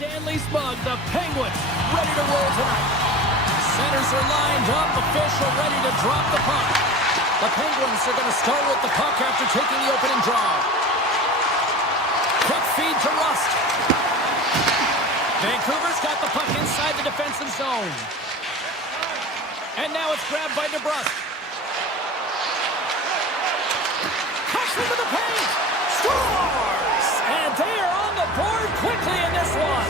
Stanley's mug, the Penguins ready to roll tonight. Centers are lined up, official ready to drop the puck. The Penguins are going to start with the puck after taking the opening draw. Quick feed to Rust. Vancouver's got the puck inside the defensive zone. And now it's grabbed by DeBrusque. Cuts into the paint. Scores! And they are on the board quickly in this one.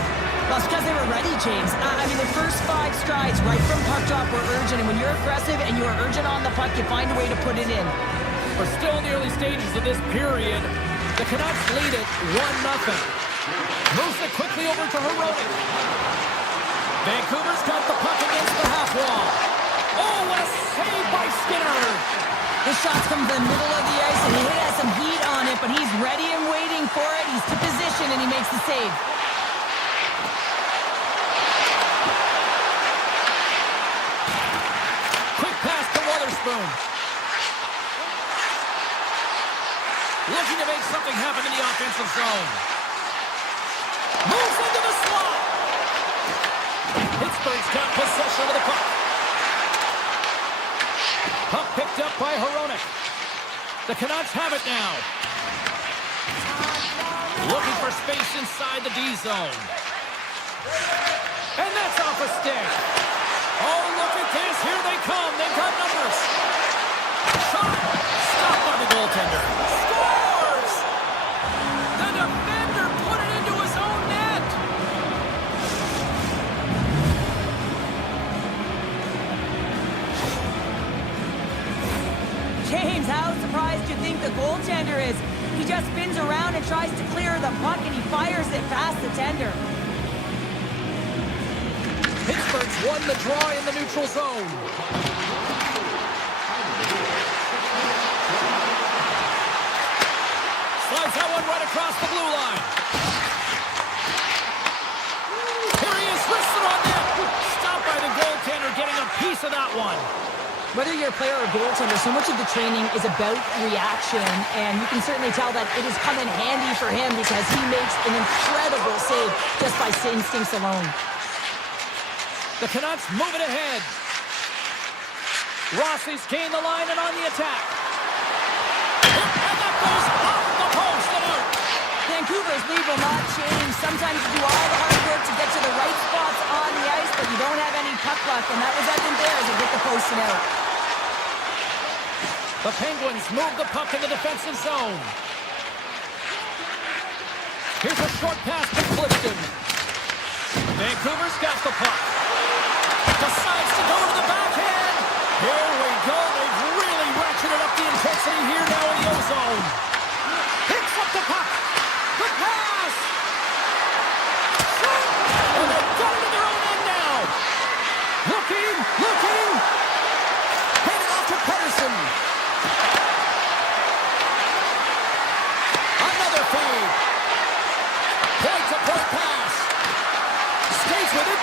Well, it's because they were ready, James. I mean, the first 5 strides right from puck drop were urgent. And when you're aggressive and you are urgent on the puck, you find a way to put it in. We're still in the early stages of this period. The Canucks lead it 1-0. Moves it quickly over to Hronek. Vancouver's got the puck against the half wall. Oh, what a save by Skinner. This shot's come from the middle of the ice, and he has some heat on it, but he's ready and waiting for it. He's to position, and he makes the save. Quick pass to Wotherspoon. Looking to make something happen in the offensive zone. Moves into the slot. Pittsburgh's got possession of the puck. Puck picked up by Hronek. The Canucks have it now. Looking for space inside the D zone. And that's off a stick. Oh, look at this. Here they come. They've got numbers. Shot. Stopped by the goaltender. Scores! The defender put it into his own net. James, how surprised do you think the goaltender is? He just spins around and tries to clear the puck, and he fires it past the tender. Pittsburgh's won the draw in the neutral zone. Slides that one right across the blue line. Here he is, wristed on net. Stopped by the goaltender, getting a piece of that one. Whether you're a player or goaltender, so much of the training is about reaction, and you can certainly tell that it has come in handy for him because he makes an incredible save just by instincts alone. The Canucks move it ahead. Rossi's gained the line and on the attack. And that goes off the post and out. Vancouver's lead will not change. Sometimes you do all the hard work to get to the right spots on the ice, but you don't have any puck luck, and that was evident there as it hit the post and out. The Penguins move the puck in the defensive zone. Here's a short pass to Clifton. Vancouver's got the puck. Decides to go to the backhand. Here we go. They've really ratcheted up the intensity here now in the O-zone. Picks up the puck. The pass. Shot. And they've got it in their own end now. Looking. Handed off to Pettersson. Another fade. Point-to-point pass. Stays with it.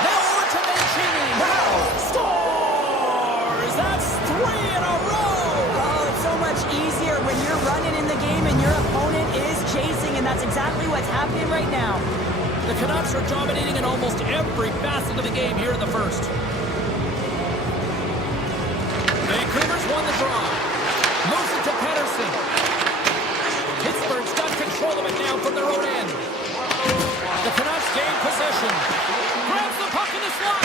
Now over to Mancini. Wow. Scores! That's 3 in a row. Oh, it's so much easier when you're running in the game and your opponent is chasing, and that's exactly what's happening right now. The Canucks are dominating in almost every facet of the game here in the first. Vancouver's won the draw. Moves it to Pettersson. Pittsburgh's got control of it now from their own end. The Canucks gain possession. Grabs the puck in the slot.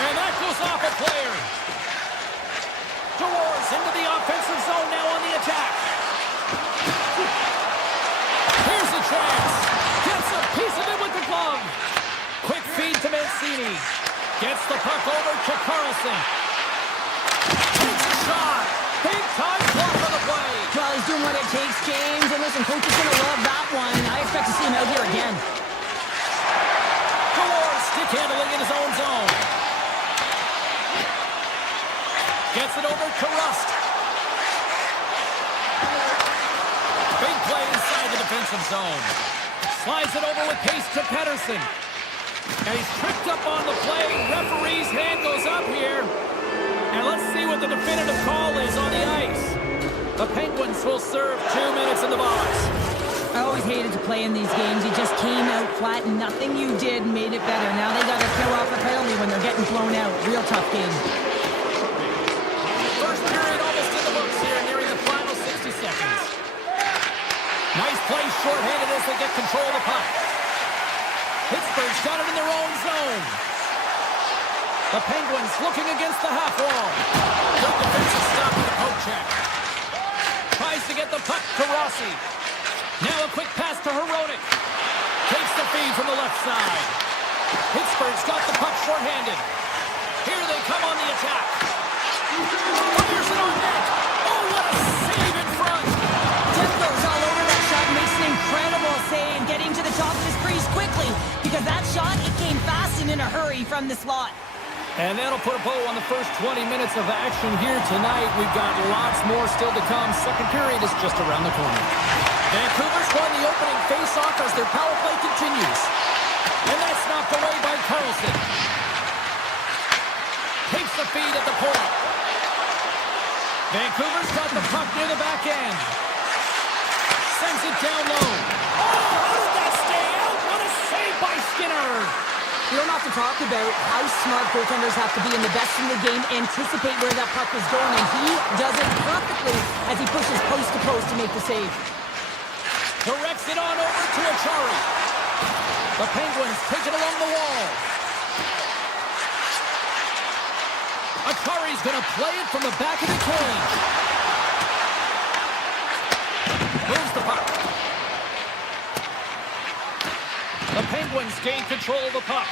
And that goes off a player. Dewars into the offensive zone now on the attack. Here's a chance. Gets a piece of it with the glove. Quick feed to Mancini. Gets the puck over to Carlson. Takes a shot. Big time block on the play. Well, he's doing what it takes, James. And listen, coach is going to love that one. I expect to see him out here again. Dewars stick handling in his own zone. Gets it over to Rust. Big play inside the defensive zone. Slides it over with pace to Pettersson. And he's tripped up on the play. Referee's hand goes up here. And let's see what the definitive call is on the ice. The Penguins will serve 2 minutes in the box. I always hated to play in these games. You just came out flat, and nothing you did made it better. Now they got to kill off a penalty when they're getting blown out. Real tough game. First period almost in the books here, nearing the final 60 seconds. Nice play, shorthanded as they get control of the puck. Pittsburgh's got it in their own zone. The Penguins looking against the half wall. Good defensive stop with the poke check. Tries to get the puck to Rossi. Now a quick pass to Hronek. Takes the feed from the left side. Pittsburgh's got the puck shorthanded. Here they come on the attack. Fires it on net. Oh, what a save in front. Demko's all over that shot and makes an incredible save, getting to the top of his crease quickly, because that shot, it came fast and in a hurry from the slot. And that'll put a bow on the first 20 minutes of action here tonight. We've got lots more still to come. Second period is just around the corner. Vancouver's won the opening face-off as their power play continues. And that's knocked away by Carlson. Takes the feed at the point. Vancouver's got the puck near the back end. Sends it down low. Oh, how did that stay out? What a save by Skinner. You don't have to talk about how smart goaltenders have to be in the best in the game, anticipate where that puck is going, and he does it perfectly as he pushes post to post to make the save. Directs it on over to Achari. The Penguins take it along the wall. Achari's going to play it from the back of the cage. Moves the puck. The Penguins gain control of the puck.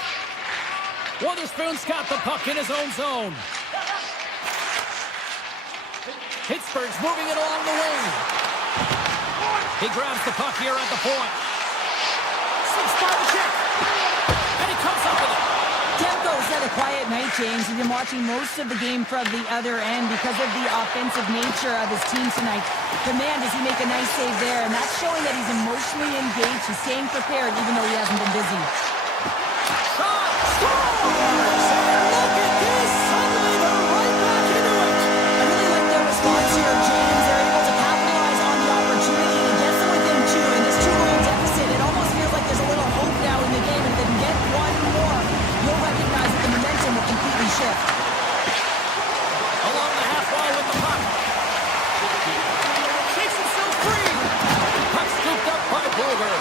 Witherspoon's got the puck in his own zone. Pittsburgh's moving it along the wing. He grabs the puck here at the point. Six-ball check. And he comes up with it. Demko's had a quiet night, James. He's been watching most of the game from the other end because of the offensive nature of his team tonight. But man, does he make a nice save there. And that's showing that he's emotionally engaged. He's staying prepared even though he hasn't been busy. Shot! Scores! And look at this! Suddenly they're right back into it. I really like their response here, James. They're able to capitalize on the opportunity and get them within two. In this two-goal deficit, it almost feels like there's a little hope now in the game. And if they can get one more, you'll recognize that the momentum will completely shift. Along the half wall with the puck. Shakes himself free. Puck scooped up by Bluger.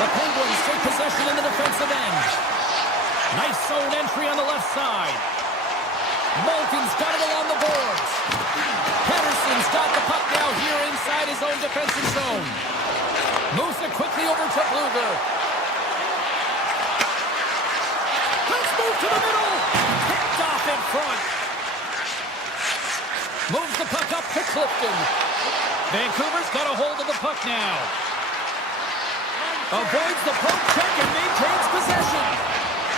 The Penguins take possession in the defensive end. Nice zone entry on the left side. Malkin's got it along the boards. Pettersson's got the puck now here inside his own defensive zone. Moves it quickly over to Bluger. Let's move to the middle. Picked off in front. Moves the puck up to Clifton. Vancouver's got a hold of the puck now. Avoids the poke check and maintains possession.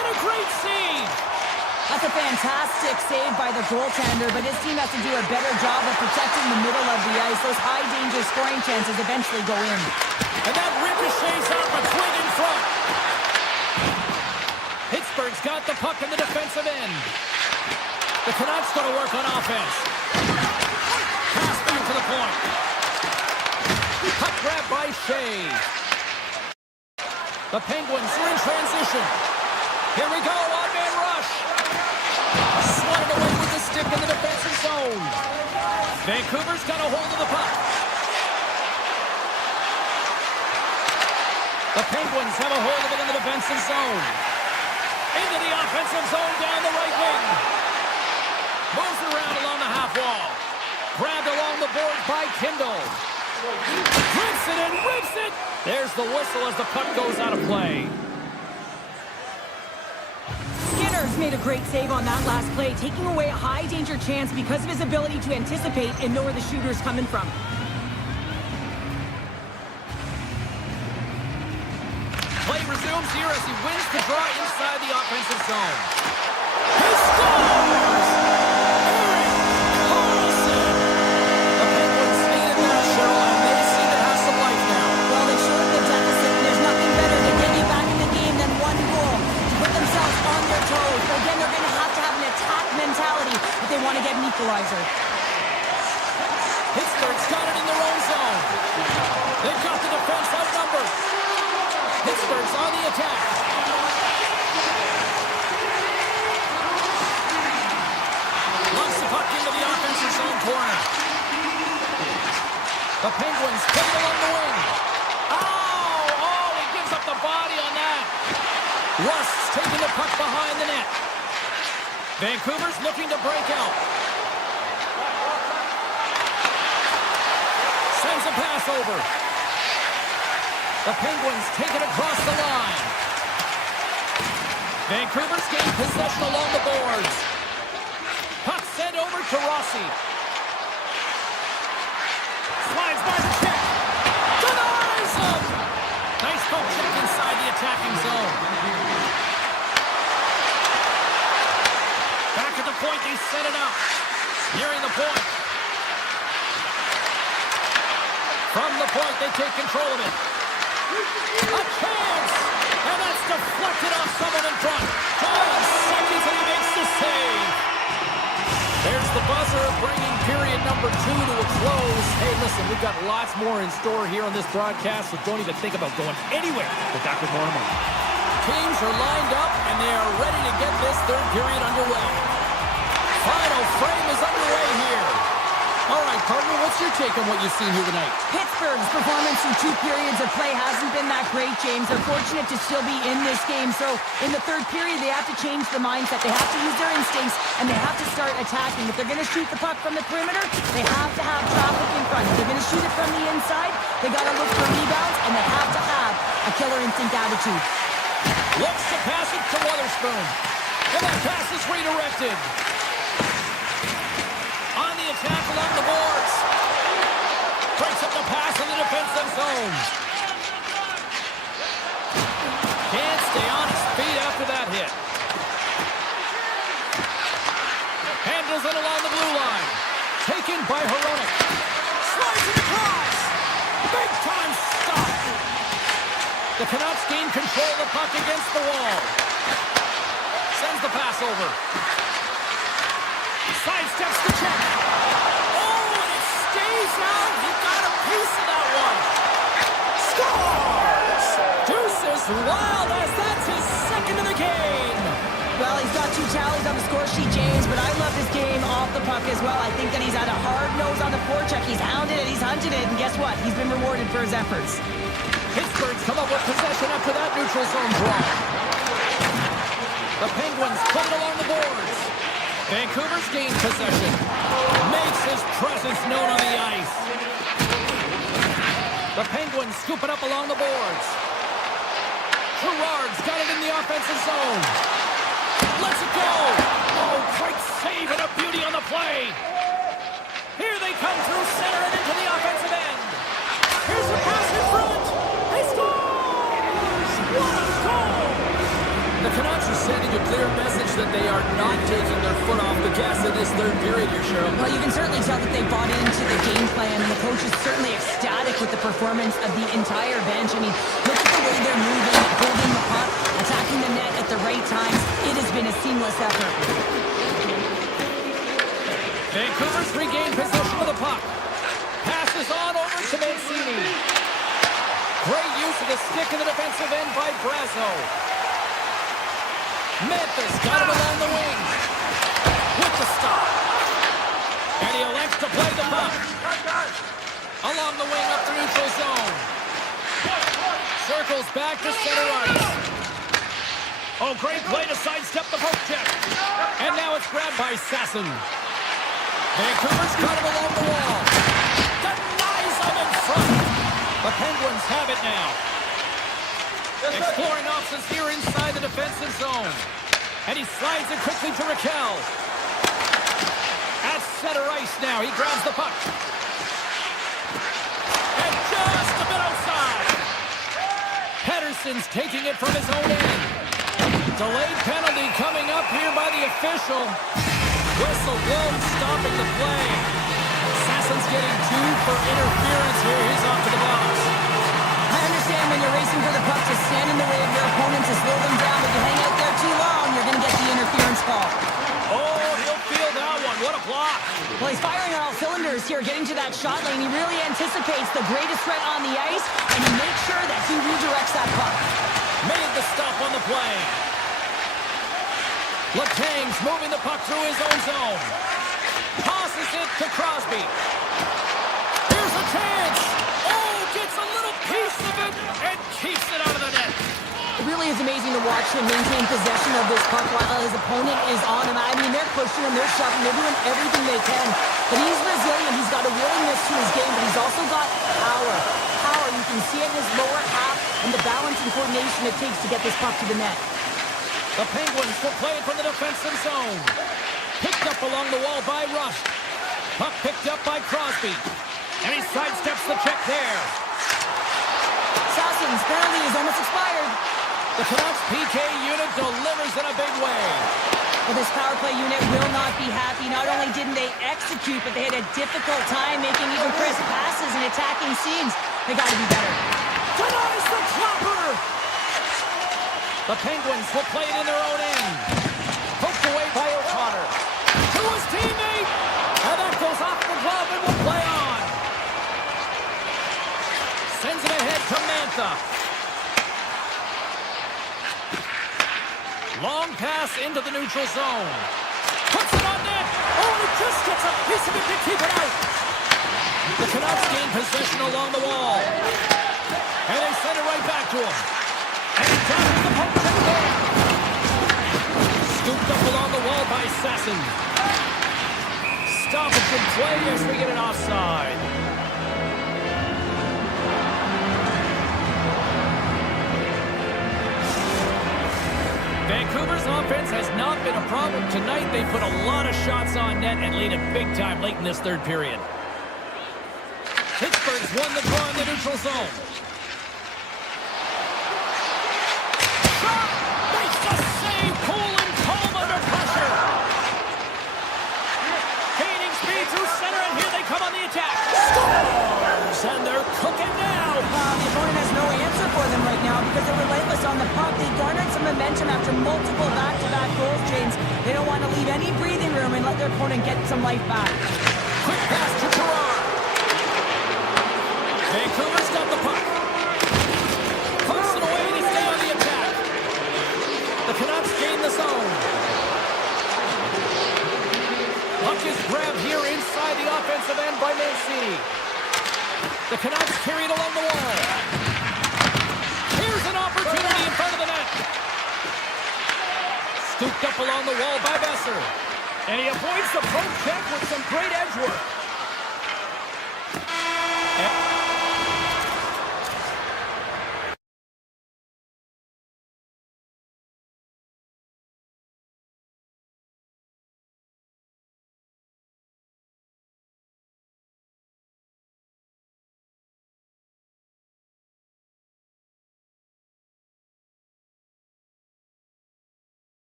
And a great save. That's a fantastic save by the goaltender, but his team has to do a better job of protecting the middle of the ice. Those high-danger scoring chances eventually go in. And that ricochets off a twig in front. Pittsburgh's got the puck in the defensive end. The Canucks going to work on offense. Pass back to the point. Puck grab by Shea. The Penguins are in transition. Here we go, odd-man rush. Swatted away with the stick in the defensive zone. Vancouver's got a hold of the puck. The Penguins have a hold of it in the defensive zone. Into the offensive zone down the right wing. Moves around along the half wall. Grabbed along the board by Kindle. Rips it and rips it. There's the whistle as the puck goes out of play. Skinner's made a great save on that last play, taking away a high-danger chance because of his ability to anticipate and know where the shooter's coming from. Play resumes here as he wins the draw inside the offensive zone. He scores! Erik Karlsson! The Penguins need it now, Cheryl, and they seem to have some life now. Well, they shortened the deficit, and there's nothing better to get you back in the game than one goal to put themselves on their toes. But again, they're going to have an attack mentality if they want to get an equalizer. Pittsburgh's got it in their own zone. Pittsburgh's on the attack. Lumps the puck into the offensive zone corner. The Penguins put it along the wing. Oh, he gives up the body on that. Rust's taking the puck behind the net. Vancouver's looking to break out. Sends a pass over. The Penguins take it across the line. Vancouver's gained possession along the boards. Puck sent over to Rossi. Slides by the check. Denies him! Nice poke check inside the attacking zone. Back at the point, they set it up. Nearing the point. From the point, they take control of it. A chance! And that's deflected off someone in front. 5 seconds and he makes the save. There's the buzzer, bringing period number 2 to a close. Hey, listen, we've got lots more in store here on this broadcast, so don't even think about going anywhere. But back with more in a moment. Teams are lined up, and they are ready to get this third period underway. Final frame is underway here. All right, partner, what's your take on what you've seen here tonight? Pittsburgh's performance in 2 periods of play hasn't been that great, James. They're fortunate to still be in this game. So in the third period, they have to change the mindset. They have to use their instincts, and they have to start attacking. If they're going to shoot the puck from the perimeter, they have to have traffic in front. If they're going to shoot it from the inside, they got to look for rebounds, and they have to have a killer instinct attitude. Looks to pass it to Witherspoon. And that pass is redirected. Attack along the boards. Breaks up the pass in the defensive zone. Can't stay on his feet after that hit. Handles it along the blue line. Taken by Hronek. Slides it across. Big time stop. The Canucks gain control of the puck against the wall. Sends the pass over. Sidesteps the check. Out. He got a piece of that one. Scores! Deuces Wild as that's his second of the game. Well, he's got 2 tallies on the score sheet, James, but I love his game off the puck as well. I think that he's had a hard nose on the forecheck. He's hounded it, he's hunted it, and guess what? He's been rewarded for his efforts. Pittsburgh's come up with possession after that neutral zone draw. The Penguins put it along the boards. Vancouver's gained possession. Makes his presence known on the ice. The Penguins scoop it up along the boards. Gerard's got it in the offensive zone. Lets it go. Oh, great save and a beauty on the play. Here they come through center and into the offensive end. Here's the pass in front. He scores! What a goal! The Canucks are sending a clear message that they are not taking their foot off the gas in this third period here, Cheryl. Well, you can certainly tell that they bought into the game plan, and the coach is certainly ecstatic with the performance of the entire bench. I mean, look at the way they're moving, holding the puck, attacking the net at the right times. It has been a seamless effort. Vancouver's regained possession of the puck. Passes on over to Mancini. Great use of the stick in the defensive end by Brazo. Memphis got him along the wing. With the stop. And he elects to play the puck. Along the wing up the neutral zone. Circles back to center ice. Oh, great play to sidestep the poke check. And now it's grabbed by Sasson. Vancouver's got him along the wall. Denies him in front. The Penguins have it now. Exploring options here inside the defensive zone. And he slides it quickly to Raquel. At center ice now. He grabs the puck. And just a bit outside. Pedersen's taking it from his own end. Delayed penalty coming up here by the official. Whistle blown, stopping the play. Sasson's getting 2 for interference here. He's off to the box. I understand when you're racing for the puck to stand in the way of your opponent to slow them down, but if you hang out there too long, you're going to get the interference call. Oh, he'll feel that one. What a block. Well, he's firing on all cylinders here, getting to that shot lane. He really anticipates the greatest threat on the ice, and he makes sure that he redirects that puck. the stop on the play. Letang's moving the puck through his own zone. Passes it to Crosby. Here's a chance. Oh, gets a little piece of it and keeps it out of the net. It really is amazing to watch him maintain possession of this puck while his opponent is on him. I mean, they're pushing him, they're shoving, they're doing everything they can. But he's resilient. He's got a willingness to his game, but he's also got power. Power, you can see it in his lower half and the balance and coordination it takes to get this puck to the net. The Penguins will play it from the defensive zone. Picked up along the wall by Rush. Puck picked up by Crosby. And he sidesteps the check there. Sassen's penalty is almost expired. The Canucks PK unit delivers in a big way. Well, this power play unit will not be happy. Not only didn't they execute, but they had a difficult time making even crisp passes and attacking seams. They got to be better. Denies the clapper! The Penguins will play it in their own end. Poked away by O'Connor. To his teammate! And that goes off the glove and will play on. Sends it ahead to Mantha. Long pass into the neutral zone. Puts it on net. Oh, and it just gets a piece of it to keep it out. The Canucks gain possession along the wall. And they send it right back to him. And he dodges the poke check there. Scooped up along the wall by Sasson. Stoppage in play as we get an offside. Vancouver's offense has not been a problem tonight. They put a lot of shots on net and lead it big time late in this third period. Pittsburgh's won the draw in the neutral zone. Shot! Makes the save! Cole and Calm under pressure. Gaining speed through center, and here they come on the attack. Scores! And they're cooking now. The opponent has no answer for them right now because they're relentless on the puck. They garnered some momentum after multiple back-to-back goals, James. They don't want to leave any breathing room and let their opponent get some life back. Quick pass to Gerard. Vancouver's got the puck. Pumps it away to stay on the attack. The Canucks gain the zone. Puck is grabbed here inside the offensive end by Mancini. The Canucks carry it along the wall. Here's an opportunity in front of the net. Scooped up along the wall by Besser. And he avoids the poke check with some great edge work.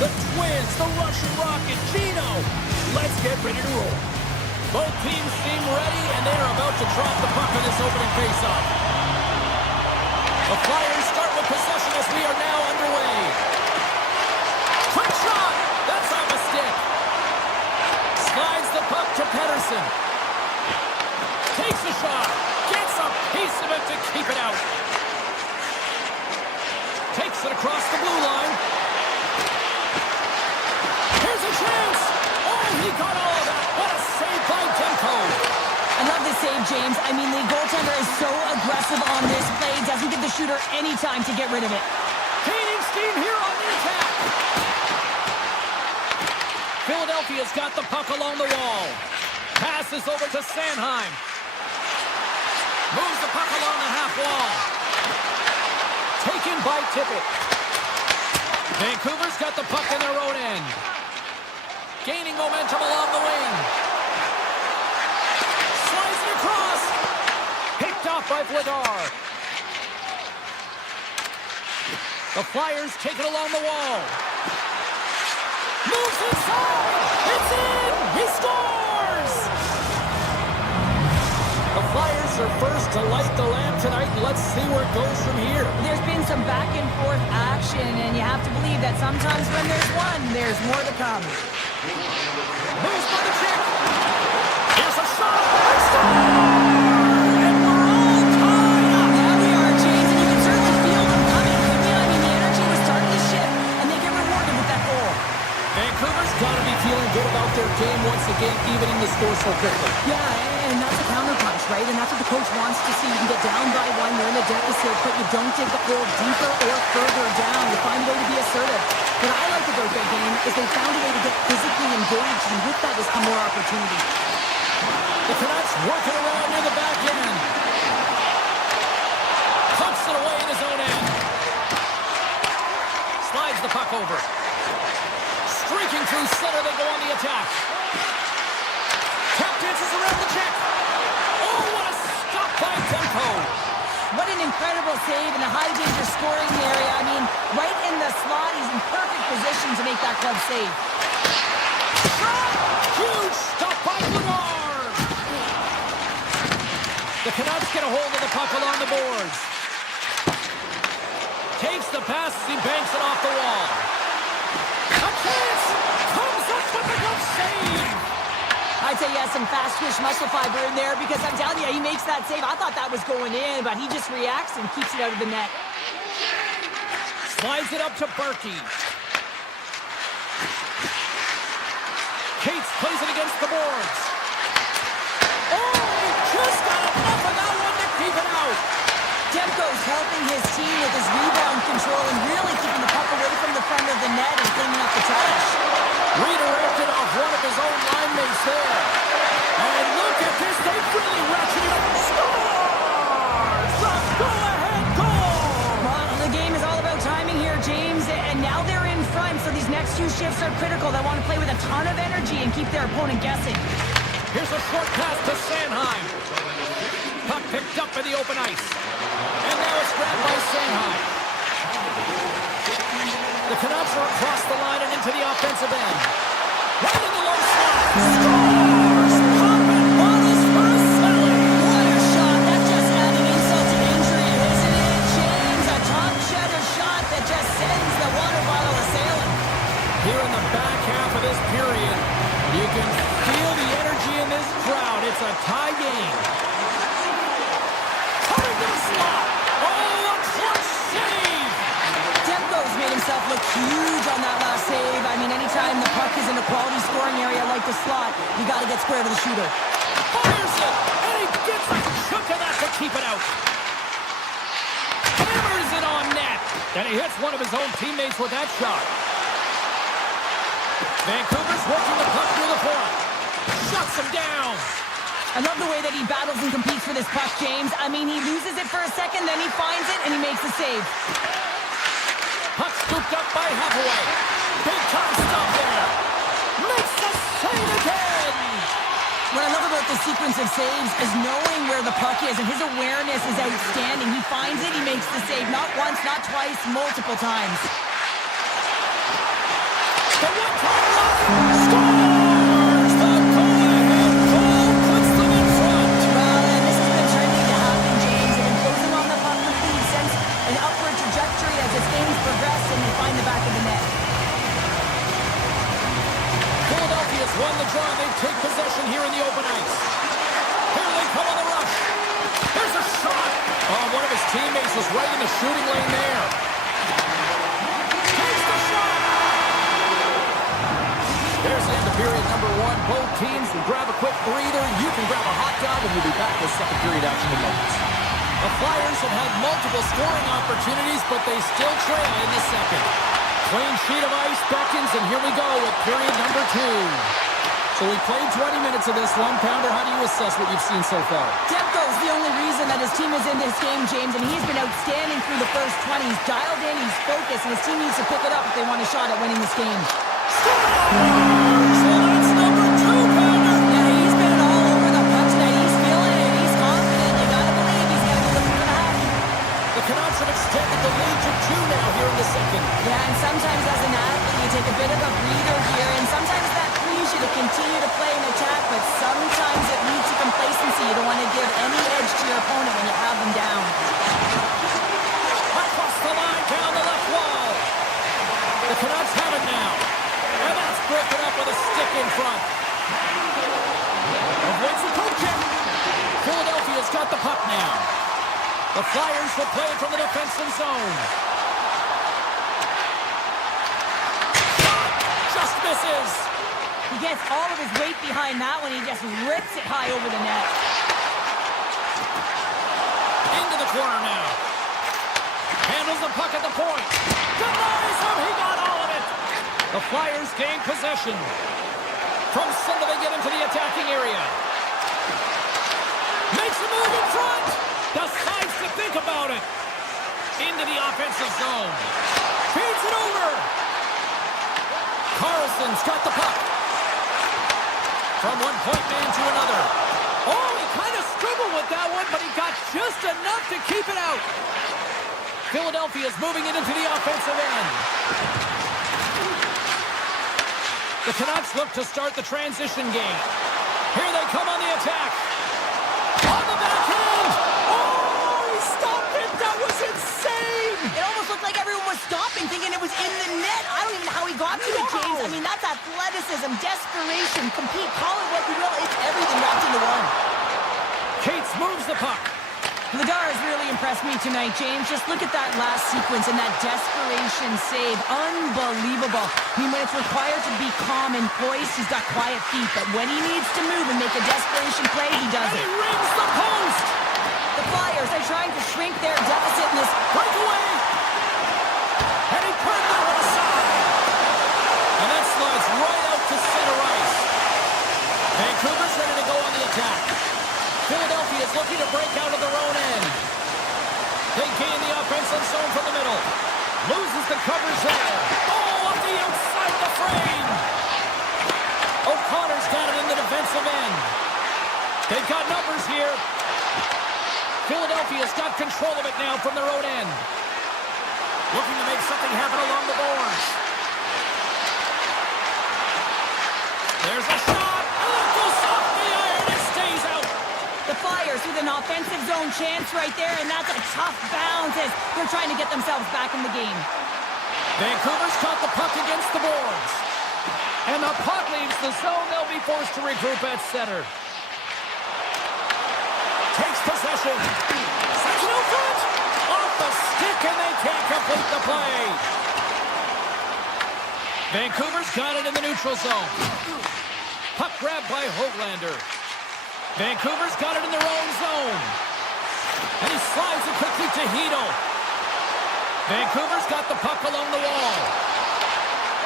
The Twins, the Russian Rocket, Gino. Let's get ready to roll. Both teams seem ready, and they are about to drop the puck in this opening faceoff. The Flyers start with possession as we are now underway. Quick shot! That's off a stick. Slides the puck to Pettersson. Takes a shot. Gets a piece of it to keep it out. Takes it across the blue line. Here's a chance. Oh, he got all of that. What a save by Demko. I love this save, James. I mean, the goaltender is so aggressive on this play. Doesn't give the shooter any time to get rid of it. Gaining steam here on the attack. Philadelphia's got the puck along the wall. Passes over to Sanheim. Moves the puck along the half wall. Taken by Tippett. Vancouver's got the puck in their own end. Gaining momentum along the wing. Slides it across. Picked off by Vladar. The Flyers take it along the wall. Moves inside. It's in. He scores. The Flyers are first to light the lamp tonight. Let's see where it goes from here. There's been some back and forth action, and you have to believe that sometimes when there's one, there's more to come. Moves by the check. Here's a shot. And we're all tied up. Yeah, we are, James, and you can certainly feel them coming, couldn't you? I mean, the energy was starting to shift, and they get rewarded with that goal. Vancouver's got to be feeling good about their game once again, evening the score so quickly. Yeah, and that's a counterpunch, right? And that's what the coach wants to see. You can get down by one, you're in a deficit, but you don't dig the hole deeper or further down. You find a way to be assertive. What I like about their game is they found a way to get physically engaged, and with that has come more opportunity. The Canucks working around near the back end. Pumps it away in his own end. Slides the puck over. Streaking through center, they go on the attack. Tap dances around the check. Oh, what a stop by Demko. What an incredible save in a high-danger scoring area. I mean, right in the slot, he's in perfect position to make that club save. Shot! Huge stop by Vladar. The Canucks get a hold of the puck along the boards. Takes the pass as he banks it off the wall. A chance! Comes up with a good save! I'd say he has some fast twitch muscle fiber in there because I'm telling you, he makes that save. I thought that was going in, but he just reacts and keeps it out of the net. Slides it up to Berkey. Cates plays it against the boards. Oh, he just got enough of that one to keep it out. Demko's helping his team with his rebound control and really keeping the puck away from the front of the net and cleaning up the trash. Redirected off one of his own line mates there. And look at this, they've really ratcheted up. Scores! The go-ahead goal! Well, the game is all about timing here, James, and now they're in front, so these next two shifts are critical. They want to play with a ton of energy and keep their opponent guessing. Here's a short pass to Sanheim. Puck picked up in the open ice. And now it's grabbed by Sanheim. The Canucks are across the line and into the offensive end. Right in the low slot. Scores! Poppin' bonus for Selly. What a shot. That's just adding insult to injury, isn't it, James? A top cheddar shot that just sends the water bottle a-sailing. Here in the back half of this period, you can feel the energy in this crowd. It's a tie game. Cutting to the slot. Oh, a clutch save! Demko's made himself look huge on that last save. I mean, anytime the puck is in a quality scoring area like the slot, you got to get square to the shooter. Fires it, and he gets a chunk of that to keep it out. Hammers it on net, and he hits one of his own teammates with that shot. Vancouver's working the puck near the point. Shuts him down. I love the way that he battles and competes for this puck, James. I mean, he loses it for a second, then he finds it, and he makes the save. Puck scooped up by Hathaway. Big time stop there. Makes the save again. What I love about this sequence of saves is knowing where the puck is, and his awareness is outstanding. He finds it, he makes the save. Not once, not twice, multiple times. The one-time run scores! The go-ahead goal puts them in front. Well, and this has been trending to happen, James. They've been closing on the puck with lead since an upward trajectory as this game's progressed, and they find the back of the net. Philadelphia's won the draw. They take possession here in the open ice. Here they come on the rush. There's a shot. Oh, one of his teammates was right in the shooting lane there. Takes the shot. There's the end of period number one. Both teams will grab a quick breather. You can grab a hot dog, and we'll be back with second period action in moments. The Flyers have had multiple scoring opportunities, but they still trail in the second. Clean sheet of ice beckons, and here we go with period number two. So we played 20 minutes of this one-pounder. How do you assess what you've seen so far? Demko's the only reason that his team is in this game, James, and he's been outstanding through the first 20. He's dialed in, he's focused, and his team needs to pick it up if they want a shot at winning this game. Scores! So that's number two-pounder. Yeah, he's been all over the puck tonight. He's feeling it. He's confident. You gotta believe he's gonna be looking for the hat. The Canucks have extended the lead to 2 now here in the second. Yeah, and sometimes as an athlete, you take a bit of a breather here, and sometimes that frees you to continue to play an attack, but sometimes it leads to complacency. You don't want to give any edge to your opponent when you have them down. Across the line, down the left wall. The Canucks have it now. And that's broken up with a stick in front. Avoids the poke check. Philadelphia's got the puck now. The Flyers will play it from the defensive zone. Shot! Just misses. He gets all of his weight behind that one. He just rips it high over the net. Into the corner now. Handles the puck at the point. Denies him. He got all of it. The Flyers gain possession. From center they get into the attacking area. Makes a move in front. Decides to think about it. Into the offensive zone. Feeds it over. Carlson's got the puck. From one point man to another. Oh, he kind of struggled with that one, but he got just enough to keep it out. Philadelphia's moving it into the offensive end. The Canucks look to start the transition game. Here they come on the attack. On the backhand. Oh, he stopped it. That was insane. It almost looked like everyone was stopping, thinking it was in the net. I don't even know how he got to it, James. I mean, that's athleticism, desperation, compete, call it what you will. It's everything wrapped into one. Cates moves the puck. Vladar has really impressed me tonight, James. Just look at that last sequence and that desperation save. Unbelievable. I mean, when it's required to be calm and poised, he's got quiet feet. But when he needs to move and make a desperation play, he does And it. he rings the post. The Flyers are trying to shrink their deficit in this Breakaway. And he turned that one aside. And that slides right out to center ice. Vancouver's ready to go on the attack. Philadelphia's looking to break out of their own end. They gain the offensive zone from the middle. Loses the covers there. Oh, up the outside of the frame. O'Connor's got it in the defensive end. They've got numbers here. Philadelphia's got control of it now from their own end. Looking to make something happen along the boards. There's a shot. Oh, it goes off the iron. It stays out. The Flyers with an offensive zone chance right there, and that's a tough bounce as they're trying to get themselves back in the game. Vancouver's got the puck against the boards. And the puck leaves the zone. They'll be forced to regroup at center. Takes possession. Sends it out front. Off the stick, and they can't complete the play. Vancouver's got it in the neutral zone. Puck grabbed by Höglander. Vancouver's got it in their own zone. And he slides it quickly to Hito. Vancouver's got the puck along the wall.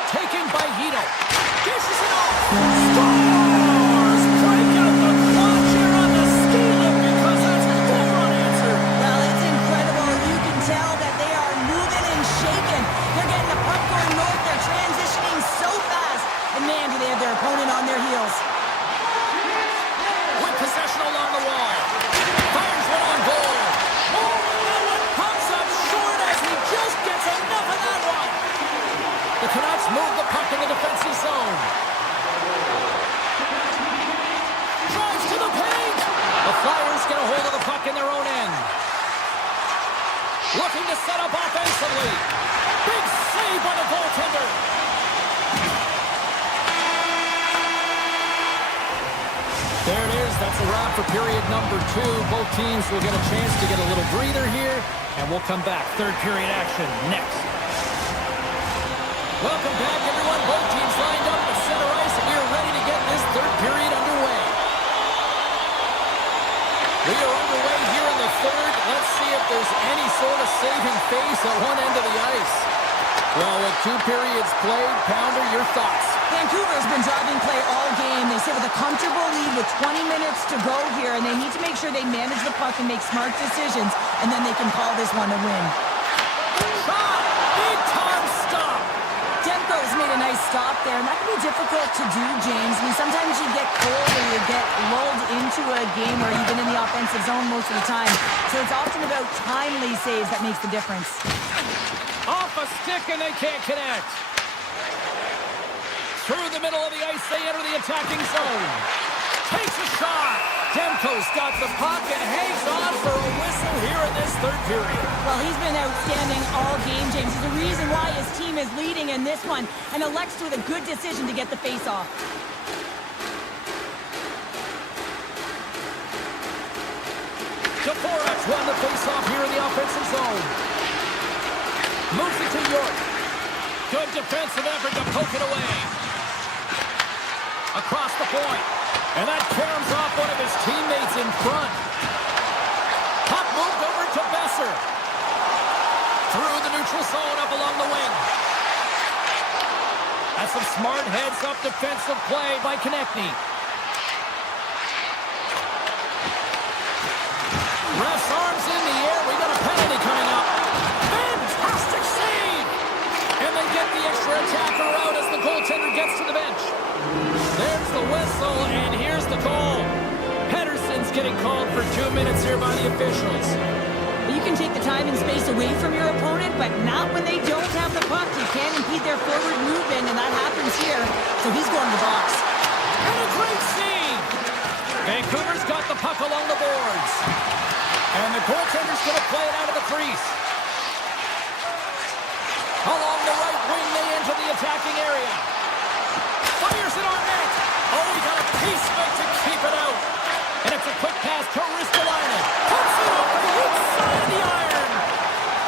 Taken by Hito. Dishes it off. Scores! Break out the clutch here on the ski lift because that's a goal unanswered. Well, it's incredible. You can tell that they are moving and shaking. They're getting the puck going north. They're transitioning so fast. And man, do they have their opponent on their heels. With possession along the wall. Fires one on goal. Oh, that one comes up short as he just gets enough of that one. The Canucks move the puck in the defense looking to set up offensively. Big save by the goaltender. There it is. That's a wrap for period number 2. Both teams will get a chance to get a little breather here, and we'll come back. Third period action next. Welcome back, everyone. Both teams lined up at center ice, and we are ready to get this third period underway. We are underway here in the third. Let's see if there's any sort of saving face at one end of the ice. Well, with 2 periods played, Pounder, your thoughts? Vancouver's been driving play all game. They sit with a comfortable lead with 20 minutes to go here, and they need to make sure they manage the puck and make smart decisions, and then they can call this one a win. Shot! Big time stop! Demko's made a nice stop there, and that can be difficult to do, James. I mean, sometimes you get cold or you get lulled into a game or even in the offensive zone most of the time. So it's often about timely saves that makes the difference. Off a stick, and they can't connect. Through the middle of the ice, they enter the attacking zone. Takes a shot. Demko's got the puck and hangs on for a whistle here in this third period. Well, he's been outstanding all game, James. There's a reason why his team is leading in this one, and elects with a good decision to get the face-off. Dvorak won the face-off here in the offensive zone. Moves it to York. Good defensive effort to poke it away. Across the point. And that caroms off one of his teammates in front. Puck moved over to Besser. Through the neutral zone up along the wing. That's some smart heads-up defensive play by Konechny. Ref's arms in the air. We got a penalty coming up. Fantastic save! And they get the extra attacker out as the goaltender gets to the bench. There's the whistle, and here's the call. Pedersen's getting called for 2 minutes here by the officials. You can take the time and space away from your opponent, but not when they don't have the puck. You can't impede their forward movement, and that happens here. So he's going to the box. And a great save! Vancouver's got the puck along the boards. And the goaltender's going to play it out of the crease. Along the right wing, they enter the attacking area. Fires it on net. Oh, he got a piece of it to keep it out. And it's a quick pass to Ristolainen. Puts it over the inside of the iron.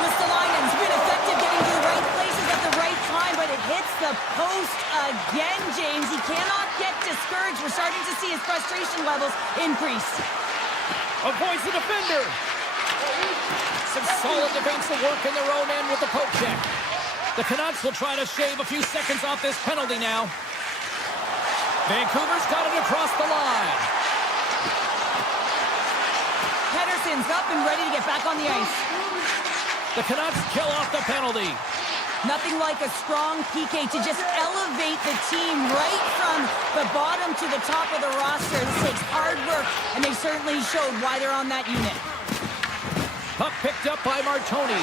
Ristolainen's been effective getting to the right places at the right time, but it hits the post again, James. He cannot get discouraged. We're starting to see his frustration levels increase. Avoids the defender. Some solid defensive work in their own end with the poke check. The Canucks will try to shave a few seconds off this penalty now. Vancouver's got it across the line. Pedersen's up and ready to get back on the ice. The Canucks kill off the penalty. Nothing like a strong PK to just elevate the team right from the bottom to the top of the roster. This takes hard work, and they certainly showed why they're on that unit. Puck picked up by Martoni.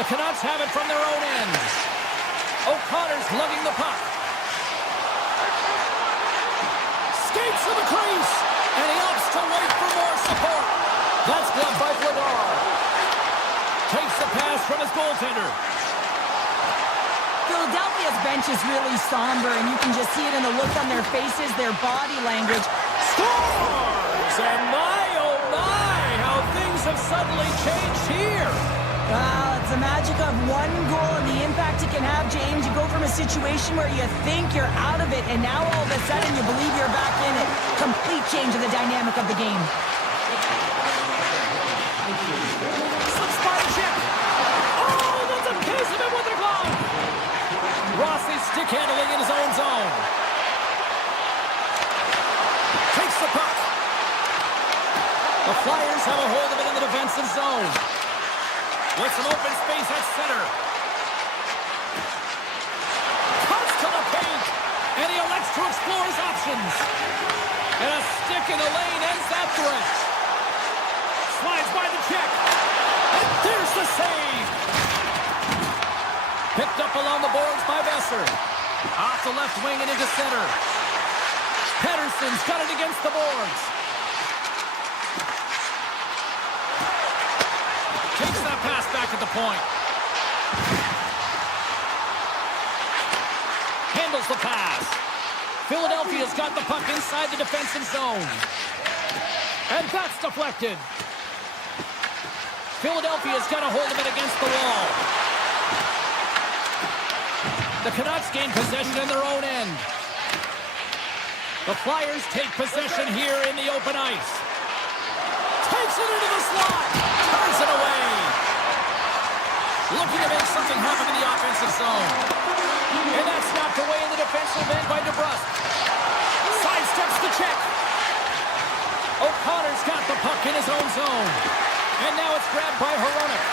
The Canucks have it from their own ends. O'Connor's lugging the puck. Skates to the crease, and he opts to wait for more support. That's blocked by Vladar. Takes the pass from his goaltender. Philadelphia's bench is really somber, and you can just see it in the look on their faces, their body language. Scores! And my, oh my, how things have suddenly changed here. Well, it's the magic of one goal and the impact it can have, James. You go from a situation where you think you're out of it, and now all of a sudden you believe you're back in it. Complete change of the dynamic of the game. Some spot check. Oh, that's a piece of it with the glove. Rossi stick handling in his own zone. Takes the puck. The Flyers have a hold of it in the defensive zone. With some open space at center. Cuts to the paint. And he elects to explore his options. And a stick in the lane ends that threat. Slides by the check. And there's the save. Picked up along the boards by Besser. Off the left wing and into center. Pedersen's got it against the boards. Takes that pass point. Handles the pass. Philadelphia's got the puck inside the defensive zone. And that's deflected. Philadelphia's got a hold of it against the wall. The Canucks gain possession in their own end. The Flyers take possession here in the open ice. Takes it into the slot. Turns it away. Looking to make something happen in the offensive zone. And that's knocked away in the defensive end by DeBrusque. Sidesteps the check. O'Connor's got the puck in his own zone. And now it's grabbed by Hronek.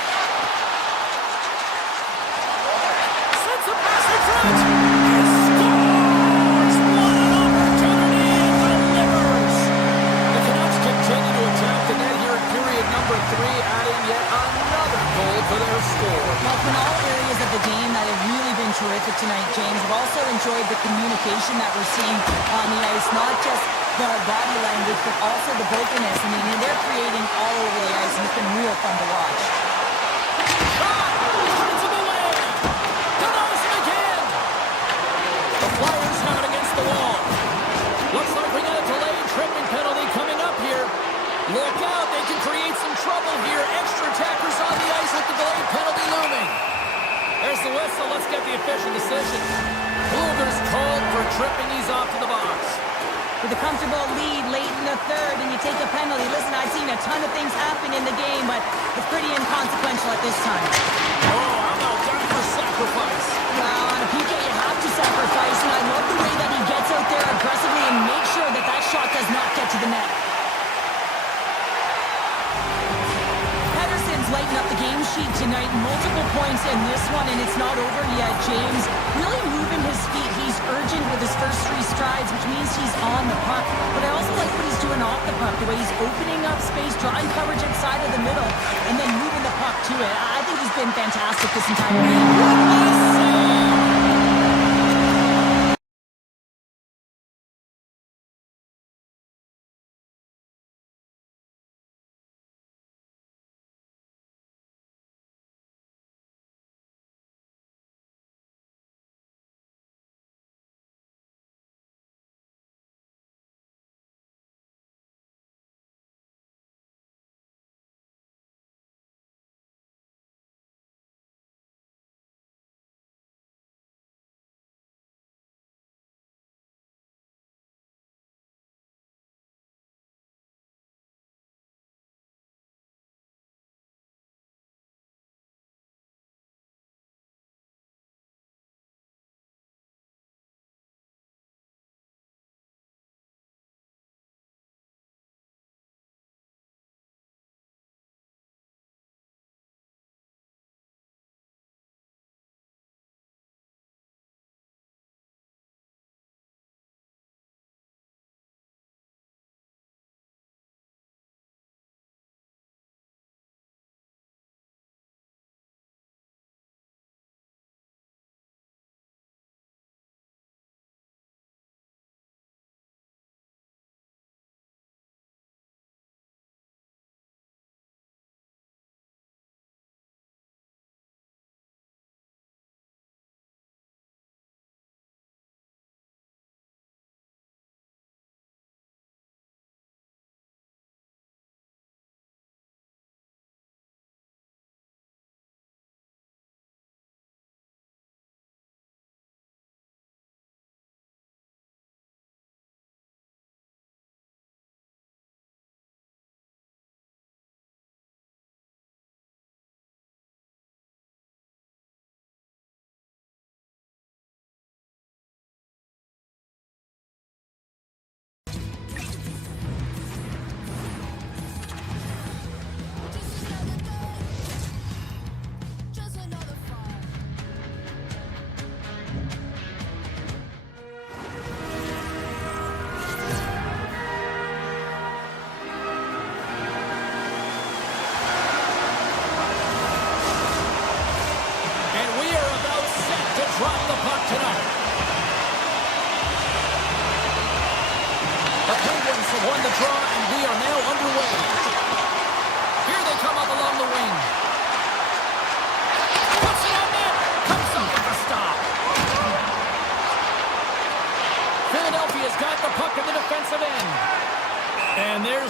Sends a pass in front. And scores! What an opportunity and delivers! The Canucks continue to attack the net here in period number 3, adding yet another goal to their score. Well, from all areas of the game that have really been terrific tonight, James. I've also enjoyed the communication that we're seeing on the ice, not just the body language, but also the brokenness. I mean, they're creating all over the ice, and it's been real fun to watch. Shot! Turns him away! Denies him again! The Flyers have it against the wall. Looks like we got a delayed tripping penalty coming up here. Look out, they can create some trouble here. Extra attackers on the ice with the delayed penalty looming. There's the whistle. Let's get the official decision. Blueger's called for tripping. He's off to the box. With a comfortable lead late in the third, and you take a penalty. Listen, I've seen a ton of things happen in the game, but it's pretty inconsequential at this time. Oh, how about that for sacrifice? Well, on a PK, you have to sacrifice, and I love the way that he gets out there aggressively and makes sure that that shot does not get to the net. Lighten up the game sheet tonight. Multiple points in this one, and it's not over yet. James really moving his feet. He's urgent with his first 3 strides, which means he's on the puck. But I also like what he's doing off the puck, the way he's opening up space, drawing coverage inside of the middle, and then moving the puck to it. I think he's been fantastic this entire game. won the draw, and we are now underway. Here they come up along the wing.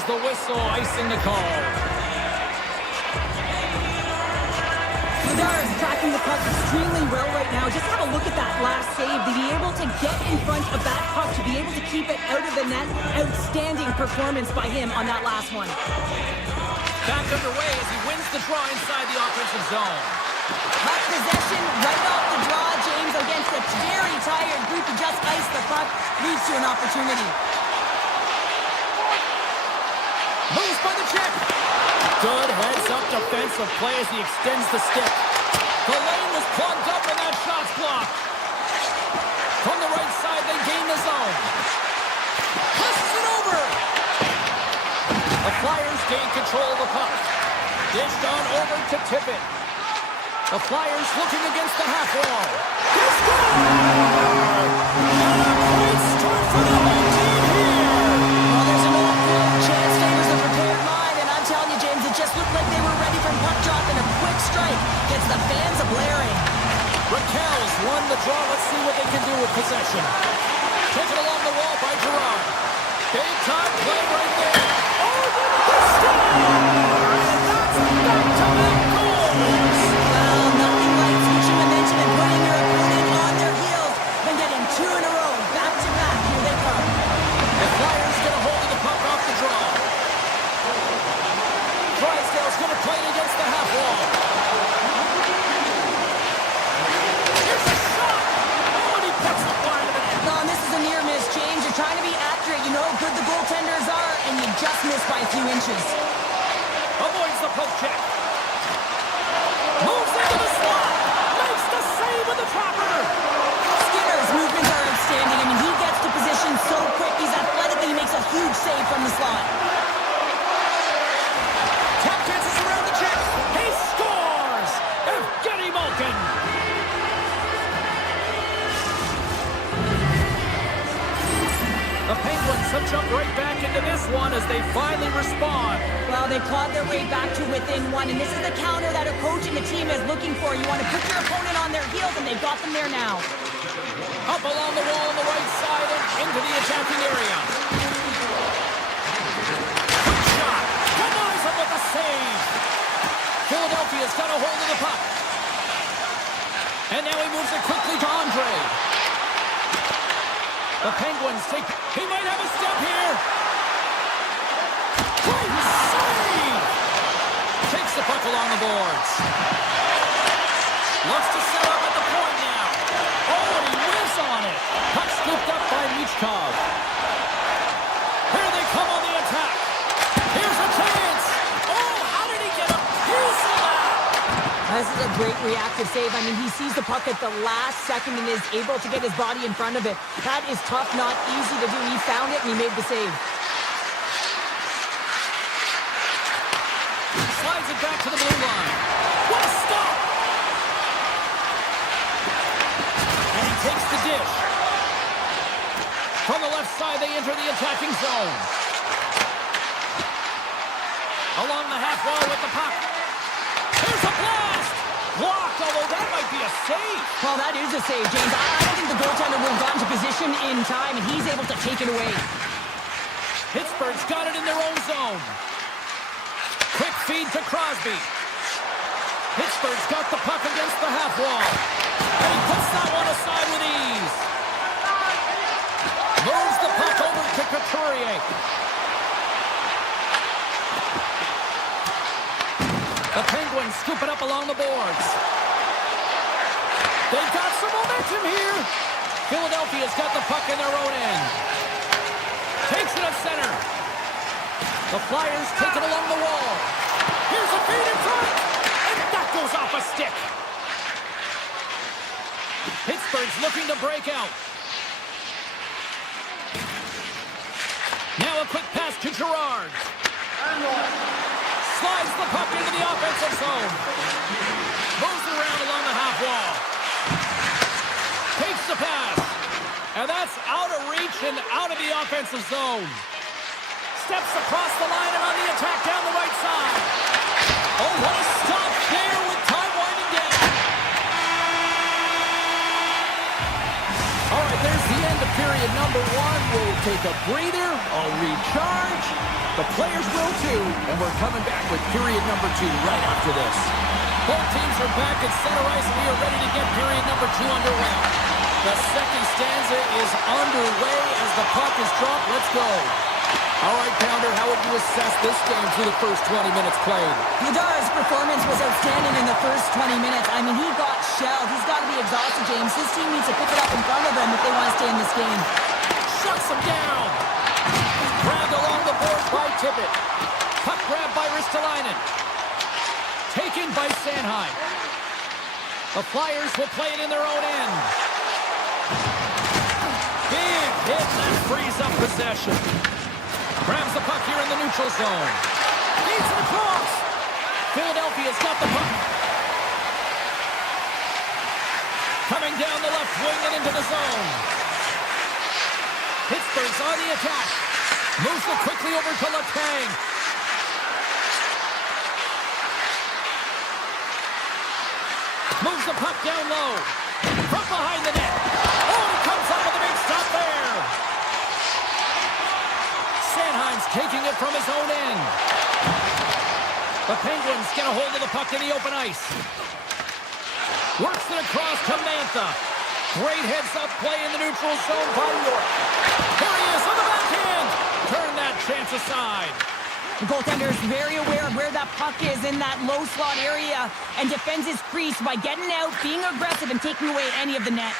the whistle, icing the call. Bedard is tracking the puck extremely well right now. Just have a look at that last save. To be able to get in front of that puck, to be able to keep it out of the net, outstanding performance by him on that last one. Back underway as he wins the draw inside the offensive zone. Puck possession right off the draw, James, against a very tired group who just iced the puck, leads to an opportunity. Moves by the check. Good heads-up defensive play as he extends the stick. The lane was plugged up and that shot's blocked. From the right side, they gain the zone. Passes it over. The Flyers gain control of the puck. Dished on over to Tippett. The Flyers looking against the half wall. They score! And a great start for the home team here. Well, there's an old quote, chance favors a prepared mind, and I'm telling you, James, it just looked like they were ready for puck drop, and a quick strike gets the fans a-blaring. Raquel's won the draw. Let's see what they can do with possession. Taken along the wall by Gerard. Big time play right there. Oh, the score! And that's back-to-back goals. Well, nothing like switching momentum and putting your opponent on their heels than getting two in a row, back-to-back. Here they come. The Flyers get a hold of the puck off the draw. Drysdale's going to play it against the half wall. Here's a shot! Oh, and he puts the wide of the net. No, and this is a near miss, James. You're trying to be accurate. You know how good the goaltenders are, and you just missed by a few inches. Avoids the poke check. Moves into the slot. Makes the save with the dropper. Skinner's movements are outstanding. I mean, he gets to position so quick. He's athletic, and he makes a huge save from the slot. Tap dances around the check. He scores! Evgeny Malkin. The Penguins have jumped right back into this one as they finally respond. Well, they clawed their way back to within one, and this is the counter that a coach and a team is looking for. You want to put your opponent on their heels, and they've got them there now. Up along the wall on the right side and into the attacking area. Quick shot. Denies him with a save. Philadelphia's got a hold of the puck. And now he moves it quickly to Andre. The Penguins take... He might have a step here. Great save! Takes the puck along the boards. Looks to set up at the point now. Oh, and he whiffs on it. Puck scooped up by Michkov. Here they come on the attack. Here's a chance. Oh, how did he get a piece of that? This is a great reactive save. I mean, he sees the puck at the last second and is able to get his body in front of it. That is tough, not easy to do. He found it and he made the save. Slides it back to the blue line. What a stop! And he takes the dish. From the left side, they enter the attacking zone. Along the half wall with the puck. There's a blast! Blocked, although that might be a save. Well, that is a save, James. I don't think the goaltender would have gotten to position in time, and he's able to take it away. Pittsburgh's got it in their own zone. Quick feed to Crosby. Pittsburgh's got the puck against the half wall. And he puts that one aside with ease. Moves the puck over to Couturier. The Penguins scoop it up along the boards. They've got some momentum here. Philadelphia's got the puck in their own end. Takes it at center. The Flyers take it along the wall. Here's a feed in front. And that goes off a stick. Pittsburgh's looking to break out. Now a quick pass to Gerard. Slides the puck into the offensive zone. Moves around along the half wall. Takes the pass. And that's out of reach and out of the offensive zone. Steps across the line and on the attack down the right side. Oh, what a stop there with time winding down. All right, there's the end of period number number one will take a breather, a recharge. The players will too, and we're coming back with period number 2 right after this. Both teams are back at center ice, and we are ready to get period number 2 underway. The second stanza is underway as the puck is dropped. Let's go. All right, Pounder, how would you assess this game through the first 20 minutes played? His performance was outstanding in the first 20 minutes. I mean, he got shelled. He's got to be exhausted, James. His team needs to pick it up in front of him if they want to stay in this game. Shuts him down. Grabbed along the board by Tippett. Puck grabbed by Ristolainen. Taken by Sanheim. The Flyers will play it in their own end. Big hit that frees up possession. Grabs the puck here in the neutral zone. Needs it across. Philadelphia's got the puck. Coming down the left wing and into the zone. Pittsburgh's on the attack. Moves it quickly over to Letang. Moves the puck down low. From behind the net. Oh, he comes up with a big stop there. Sanheim's taking it from his own end. The Penguins get a hold of the puck in the open ice. Works it across to Mantha. Great heads-up play in the neutral zone by York. Here he is on the backhand. Turn that chance aside. The goaltender is very aware of where that puck is in that low slot area and defends his crease by getting out, being aggressive, and taking away any of the net.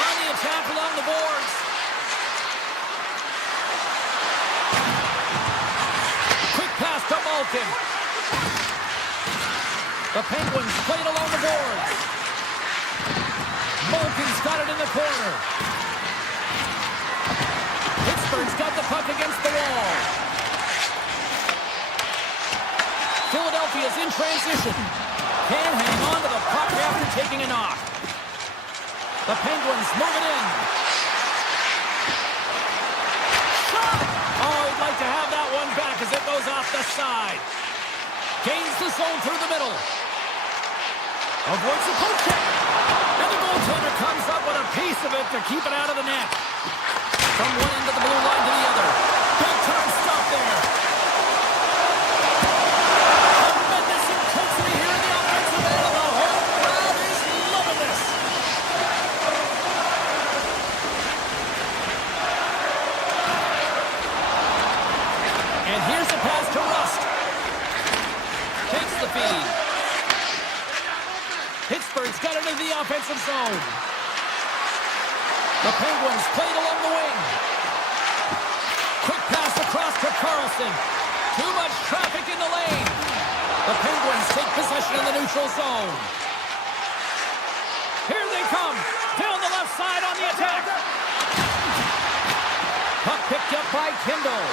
On the attack along the boards. Quick pass to Malkin. The Penguins play it along the boards. Malkin's got it in the corner. Pittsburgh's got the puck against the wall. Philadelphia's in transition. Can't hang on to the puck after taking a knock. The Penguins move it in. Shot! Oh, he'd like to have that one back as it goes off the side. Gains the zone through the middle. Avoids the poke check. And the goaltender comes up with a piece of it to keep it out of the net. From one end of the blue line to the other. Big time stop there. Tremendous intensity here in the offensive end. The whole crowd is loving this. And here's a pass to Rust. Takes the feed. Pittsburgh's got it into the offensive zone. The Penguins played along the wing. Quick pass across to Carlson. Too much traffic in the lane. The Penguins take possession in the neutral zone. Here they come. Down the left side on the attack. Puck picked up by Kindle.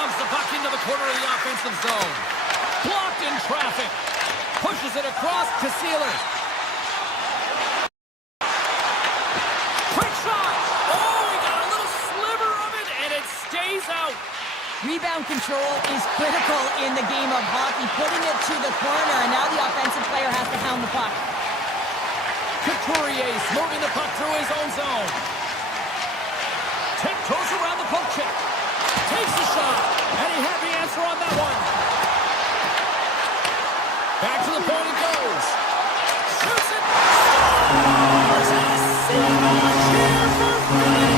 Loves the puck into the corner of the offensive zone. Blocked in traffic. Pushes it across to Sealer. Quick shot! Oh, he got a little sliver of it, and it stays out. Rebound control is critical in the game of hockey. Putting it to the corner, and now the offensive player has to hound the puck. Couturier's moving the puck through his own zone. Tiptoes around the poke check. Takes the shot, and he had the answer on that one. Back to the point it goes. Shoots it. Scores! And a single cheer for Philly.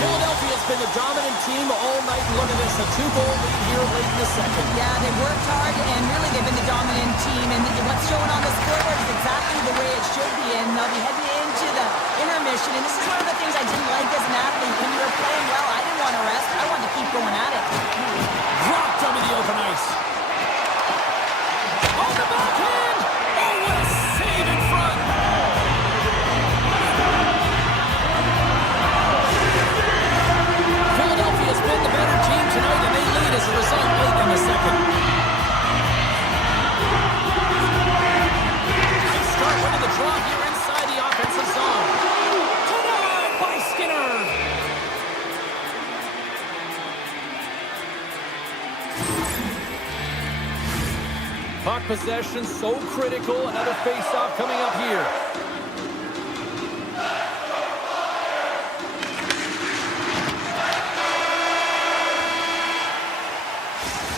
Philadelphia's been the dominant team all night. Look at this, a 2-goal lead here late in the second. Yeah, they worked hard, and really they've been the dominant team. And what's shown on the scoreboard is exactly the way it should be. And they'll be heading into the intermission. And this is one of the things I didn't like as an athlete. When you were playing well, I didn't want to rest. I wanted to keep going at it. Dropped him in the open ice. On the backhand! Oh, what a save in front! Philadelphia's been the better team tonight, and they lead as a result late in the second. They start winning the draw here inside the offensive zone. Denied by Skinner. Puck possession so critical. Another face-off coming up here.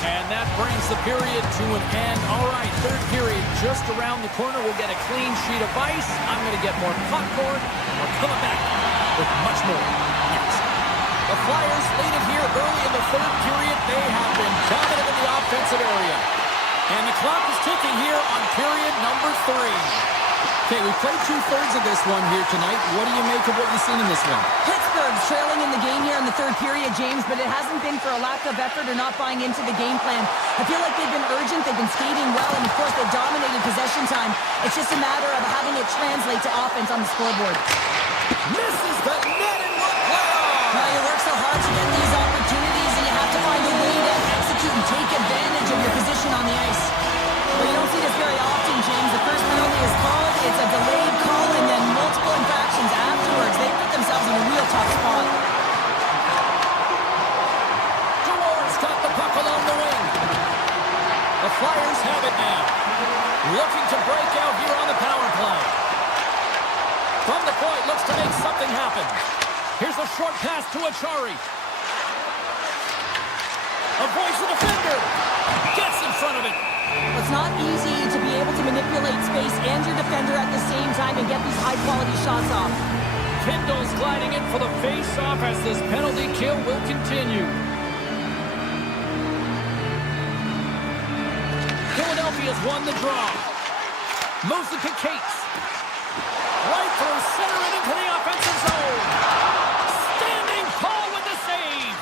And that brings the period to an end. All right, third period just around the corner. We'll get a clean sheet of ice. I'm going to get more popcorn. We're coming back with much more next. The Flyers lead it here early in the third period. They have been dominant in the offensive area. And the clock is ticking here on period number 3. Okay, we played 2/3 of this one here tonight. What do you make of what you've seen in this one? Pittsburgh's trailing in the game here in the third period, James, but it hasn't been for a lack of effort or not buying into the game plan. I feel like they've been urgent, they've been skating well, and of course they've dominated possession time. It's just a matter of having it translate to offense on the scoreboard. Misses the net and one playoff! Well, you work so hard to get these opportunities, and you have to find a way to execute and take advantage of your position on the ice. Well, you don't see this very often, James. The first penalty is called, it's a delayed call, and then multiple infractions afterwards. They put themselves in a real tough spot. Dewar's got the puck along the wing. The Flyers have it now. Looking to break out here on the power play. From the point, looks to make something happen. Here's a short pass to Achari. Avoids the defender. Gets in front of it. It's not easy to be able to manipulate space and your defender at the same time and get these high-quality shots off. Kindle's gliding in for the face-off as this penalty kill will continue. Philadelphia's won the draw. Moves it to Cates. Right through center and into the offensive zone. Standing tall with the save.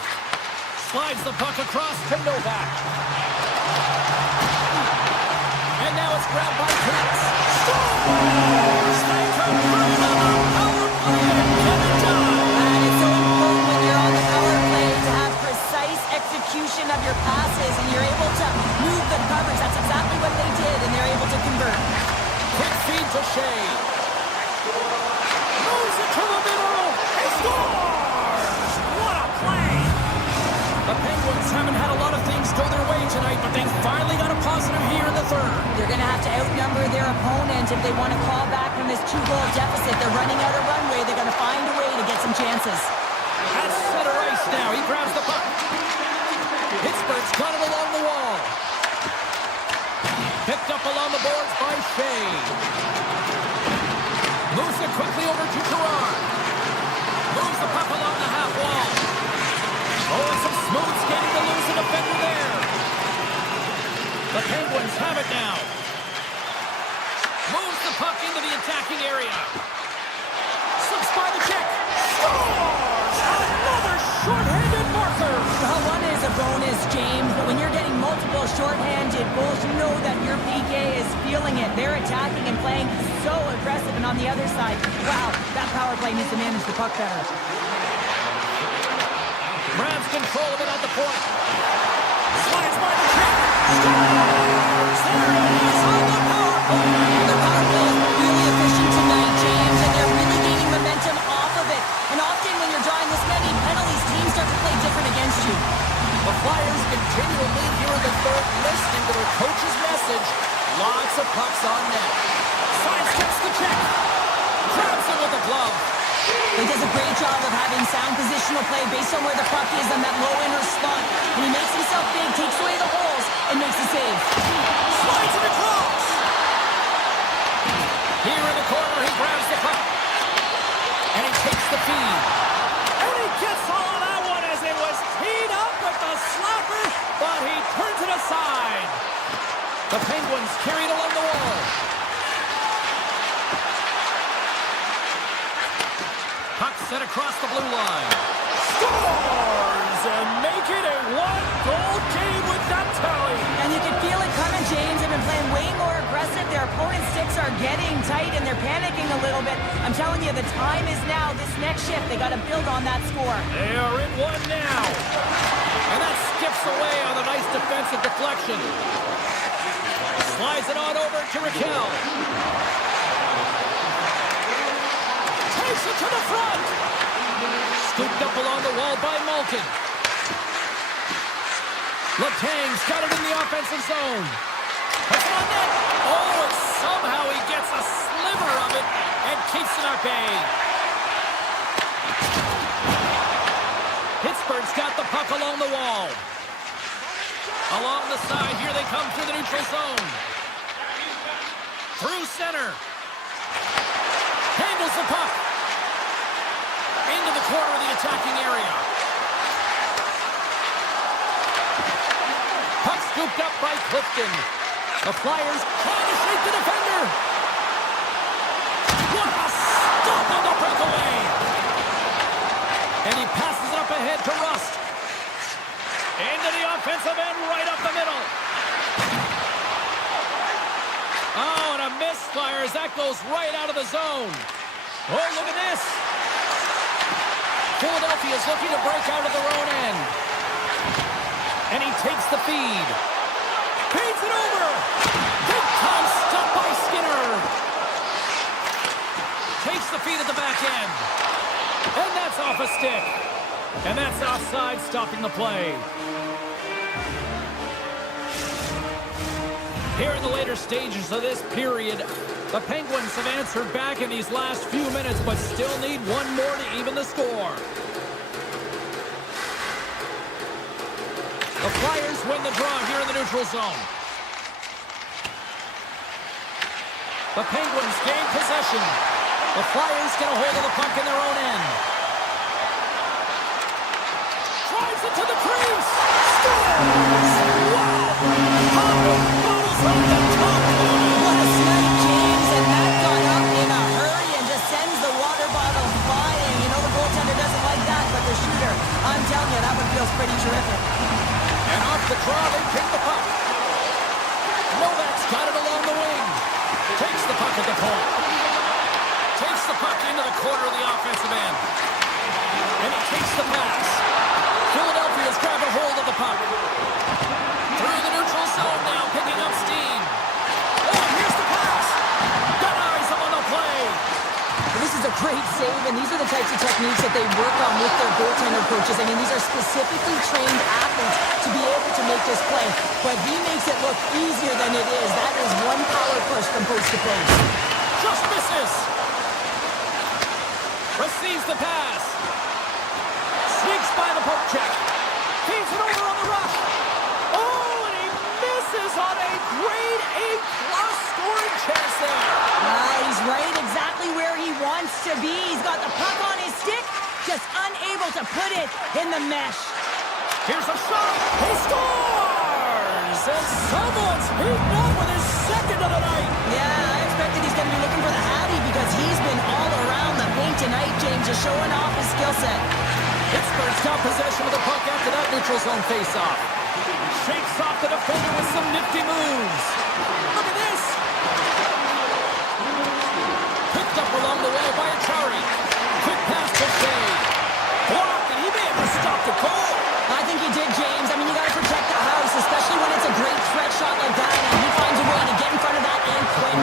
Slides the puck across to Novak. And now it's grabbed by Cates. Scores! They convert another power play and get it done. And it's so important when you're on the power play to have precise execution of your passes and you're able to move the coverage. That's exactly what they did, and they're able to convert. Quick feed to Shea. Moves it to the middle. He scores! What a play! The Penguins haven't had a lot of things go their way tonight, but they finally got a positive here in the third. They're going to have to outnumber their opponent if they want to claw back from this 2-goal deficit. They're running out of runway. They're going to find a way to get some chances. At center ice now. He grabs the puck. Pittsburgh's got it along the wall. Picked up along the boards by Shea. Moves it quickly over to Gerard. Moves the puck along the half wall. Oh, some smooth skating to lose the defender there. The Penguins have it now. Moves the puck into the attacking area. Slips by the check. Scores! Another shorthanded marker. Well, one is a bonus, James, but when you're getting multiple shorthanded goals, you know that your PK is feeling it. They're attacking and playing so aggressive, and on the other side, wow, that power play needs to manage the puck better. Grabs control of it at the point. Slides by the check. Scores! There it is on the power play. The power play is really efficient tonight, James, and they're really gaining momentum off of it. And often when you're drawing this many penalties, teams start to play different against you. The Flyers continue to lead here in the third, listening to their coach's message. Lots of pucks on net. Sidesteps the check. Grabs it with the glove. He does a great job of having sound positional play based on where the puck is on that low inner slot. And he makes himself big, takes away the holes, and makes the save. Slides it across. Here in the corner, he grabs the puck. And he takes the feed. And he gets all of that one as it was teed up with the slapper, but he turns it aside. The Penguins carried along the wall. Puck set across the blue line. Scores! And make it a one-goal game with that tally. And you can feel it coming, James. They've been playing way more aggressive. Their opponent's sticks are getting tight, and they're panicking a little bit. I'm telling you, the time is now. This next shift, they got to build on that score. They are in one now. And that skips away on a nice defensive deflection. Slides it on over to Raquel. Takes it to the front. Scooped up along the wall by Malkin. Letang's got it in the offensive zone. Puts it on net. Oh, and somehow he gets a sliver of it and keeps it at bay. Pittsburgh's got the puck along the wall. Along the side, here they come through the neutral zone. Through center. Handles the puck. Into the corner of the attacking area. Puck scooped up by Clifton. The Flyers trying to shake the defender. What a stop on the breakaway. And he passes it up ahead to Rust. Into the offensive end, right up the middle. Oh, and a miss, Flyers. That goes right out of the zone. Oh, look at this. Philadelphia's looking to break out of their own end. And he takes the feed. Feeds it over. Big time stop by Skinner. Takes the feed at the back end. And that's off a stick. And that's offside, stopping the play. Here in the later stages of this period, the Penguins have answered back in these last few minutes, but still need one more to even the score. The Flyers win the draw here in the neutral zone. The Penguins gain possession. The Flyers get a hold of the puck in their own end. Drives it to the crease. Scores! Wow! From the top line. What a snipe, James, and that got up in a hurry and just sends the water bottle flying. You know the goaltender doesn't like that, but the shooter, I'm telling you, that one feels pretty terrific. And off the draw, they pick the puck. Novak's got it along the wing. Takes the puck at the point. Takes the puck into the corner of the offensive end. And he takes the pass. Philadelphia's grabbed a hold of the puck. Through the neutral zone now, picking up steam. Oh, here's the pass. Got eyes up on the play. This is a great save, and these are the types of techniques that they work on with their goaltender coaches. I mean, these are specifically trained athletes to be able to make this play. But he makes it look easier than it is. That is one power push from post to post. Just misses. Receives the pass. Sneaks by the poke check. Feeds it over on the rush. Oh, and he misses on a grade A-plus scoring chance there. He's right exactly where he wants to be. He's got the puck on his stick, just unable to put it in the mesh. Here's a shot. He scores! And someone's beaten up with his second of the night. Yeah, I expected he's going to be looking for the Hattie because he's been all around the paint tonight, James, just showing off his skill set. Pittsburgh's got possession of the puck after that neutral zone faceoff. Shakes off the defender with some nifty moves. Look at this. Picked up along the way by Achari. Quick pass to Shea. Blocked, and he may have just stopped the goal. I think he did, James. I mean, you got to protect the house, especially when it's a great threat shot like that, and he finds a way to get in front of that and quick.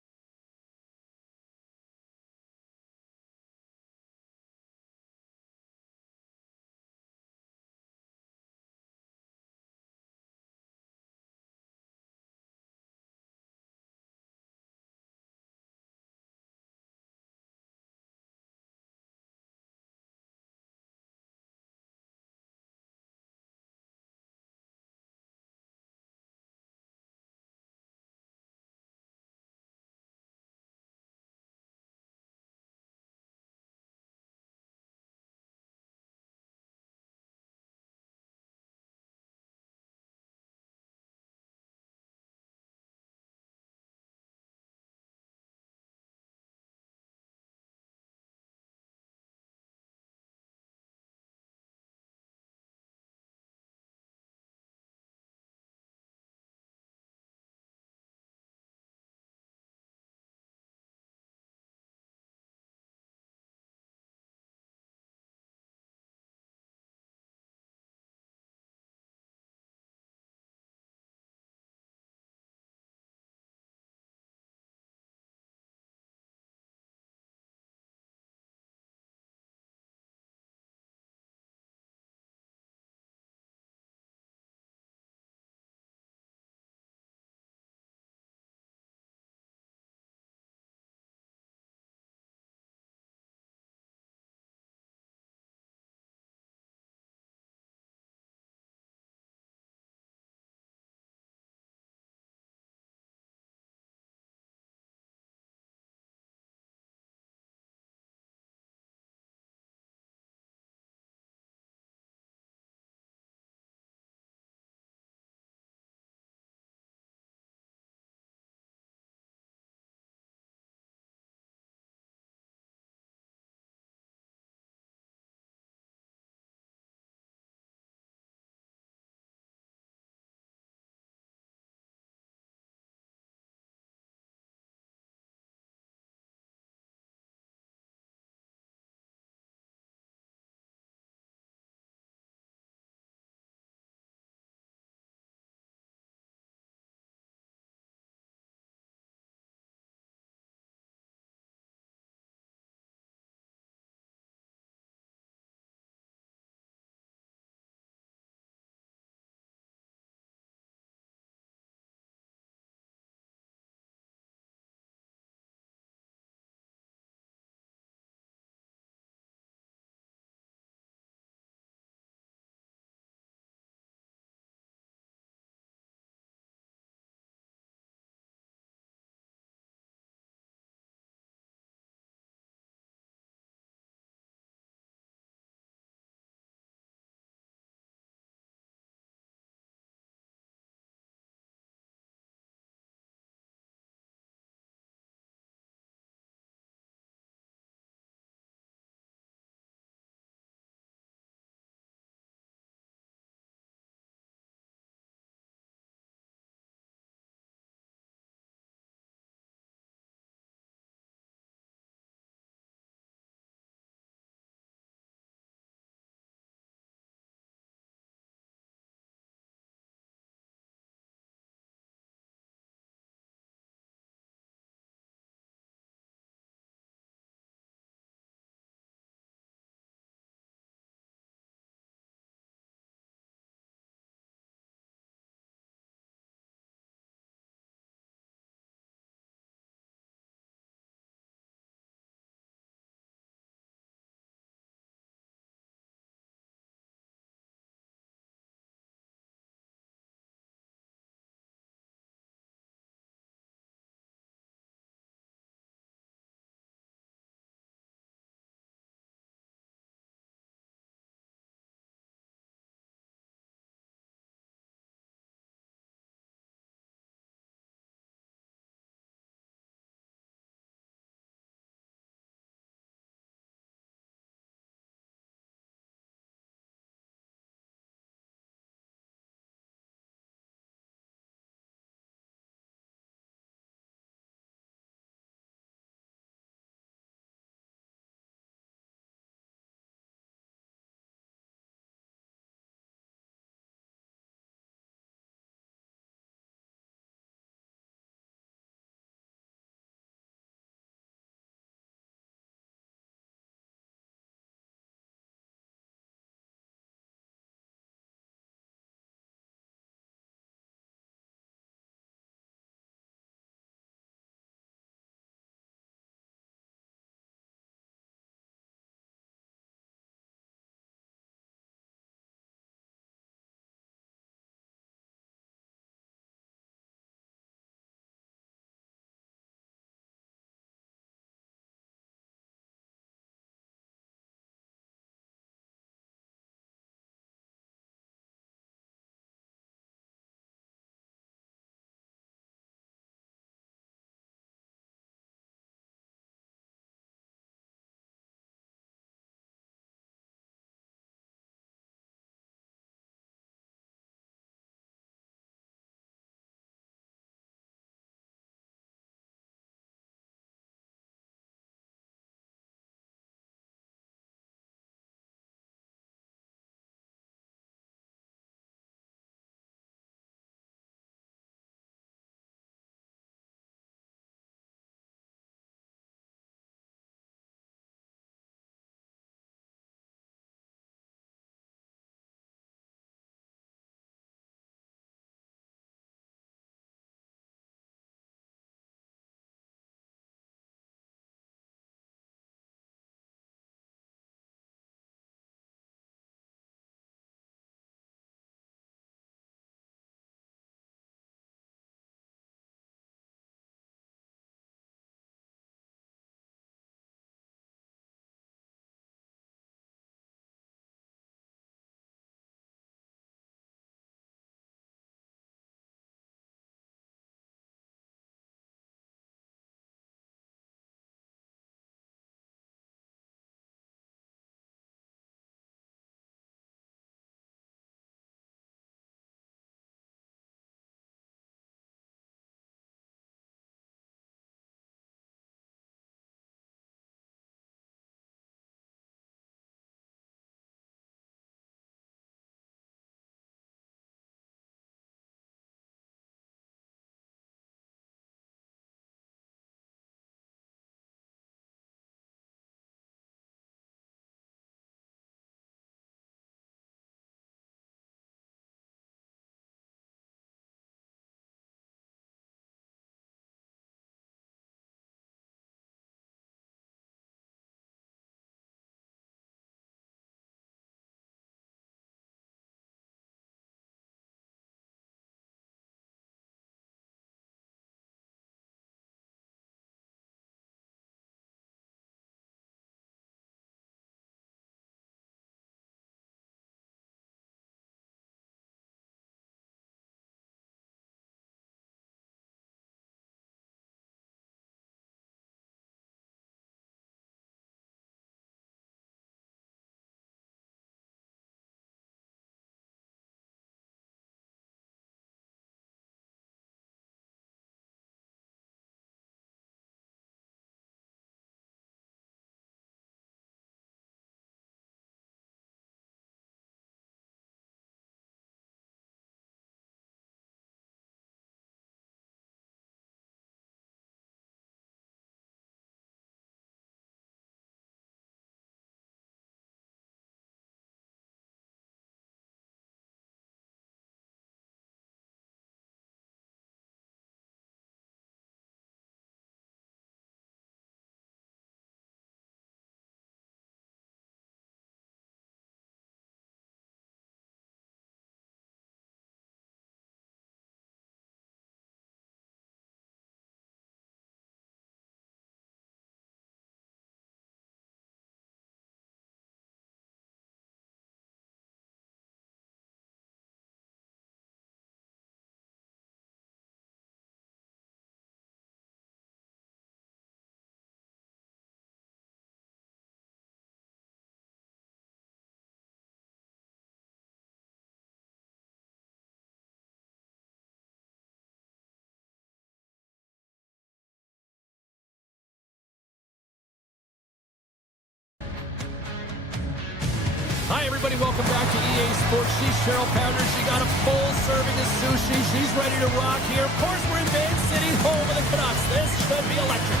everybody. Welcome back to EA Sports. She's Cheryl Pounder. She got a full serving of sushi. She's ready to rock here. Of course, we're in Van City, home of the Canucks. This should be electric.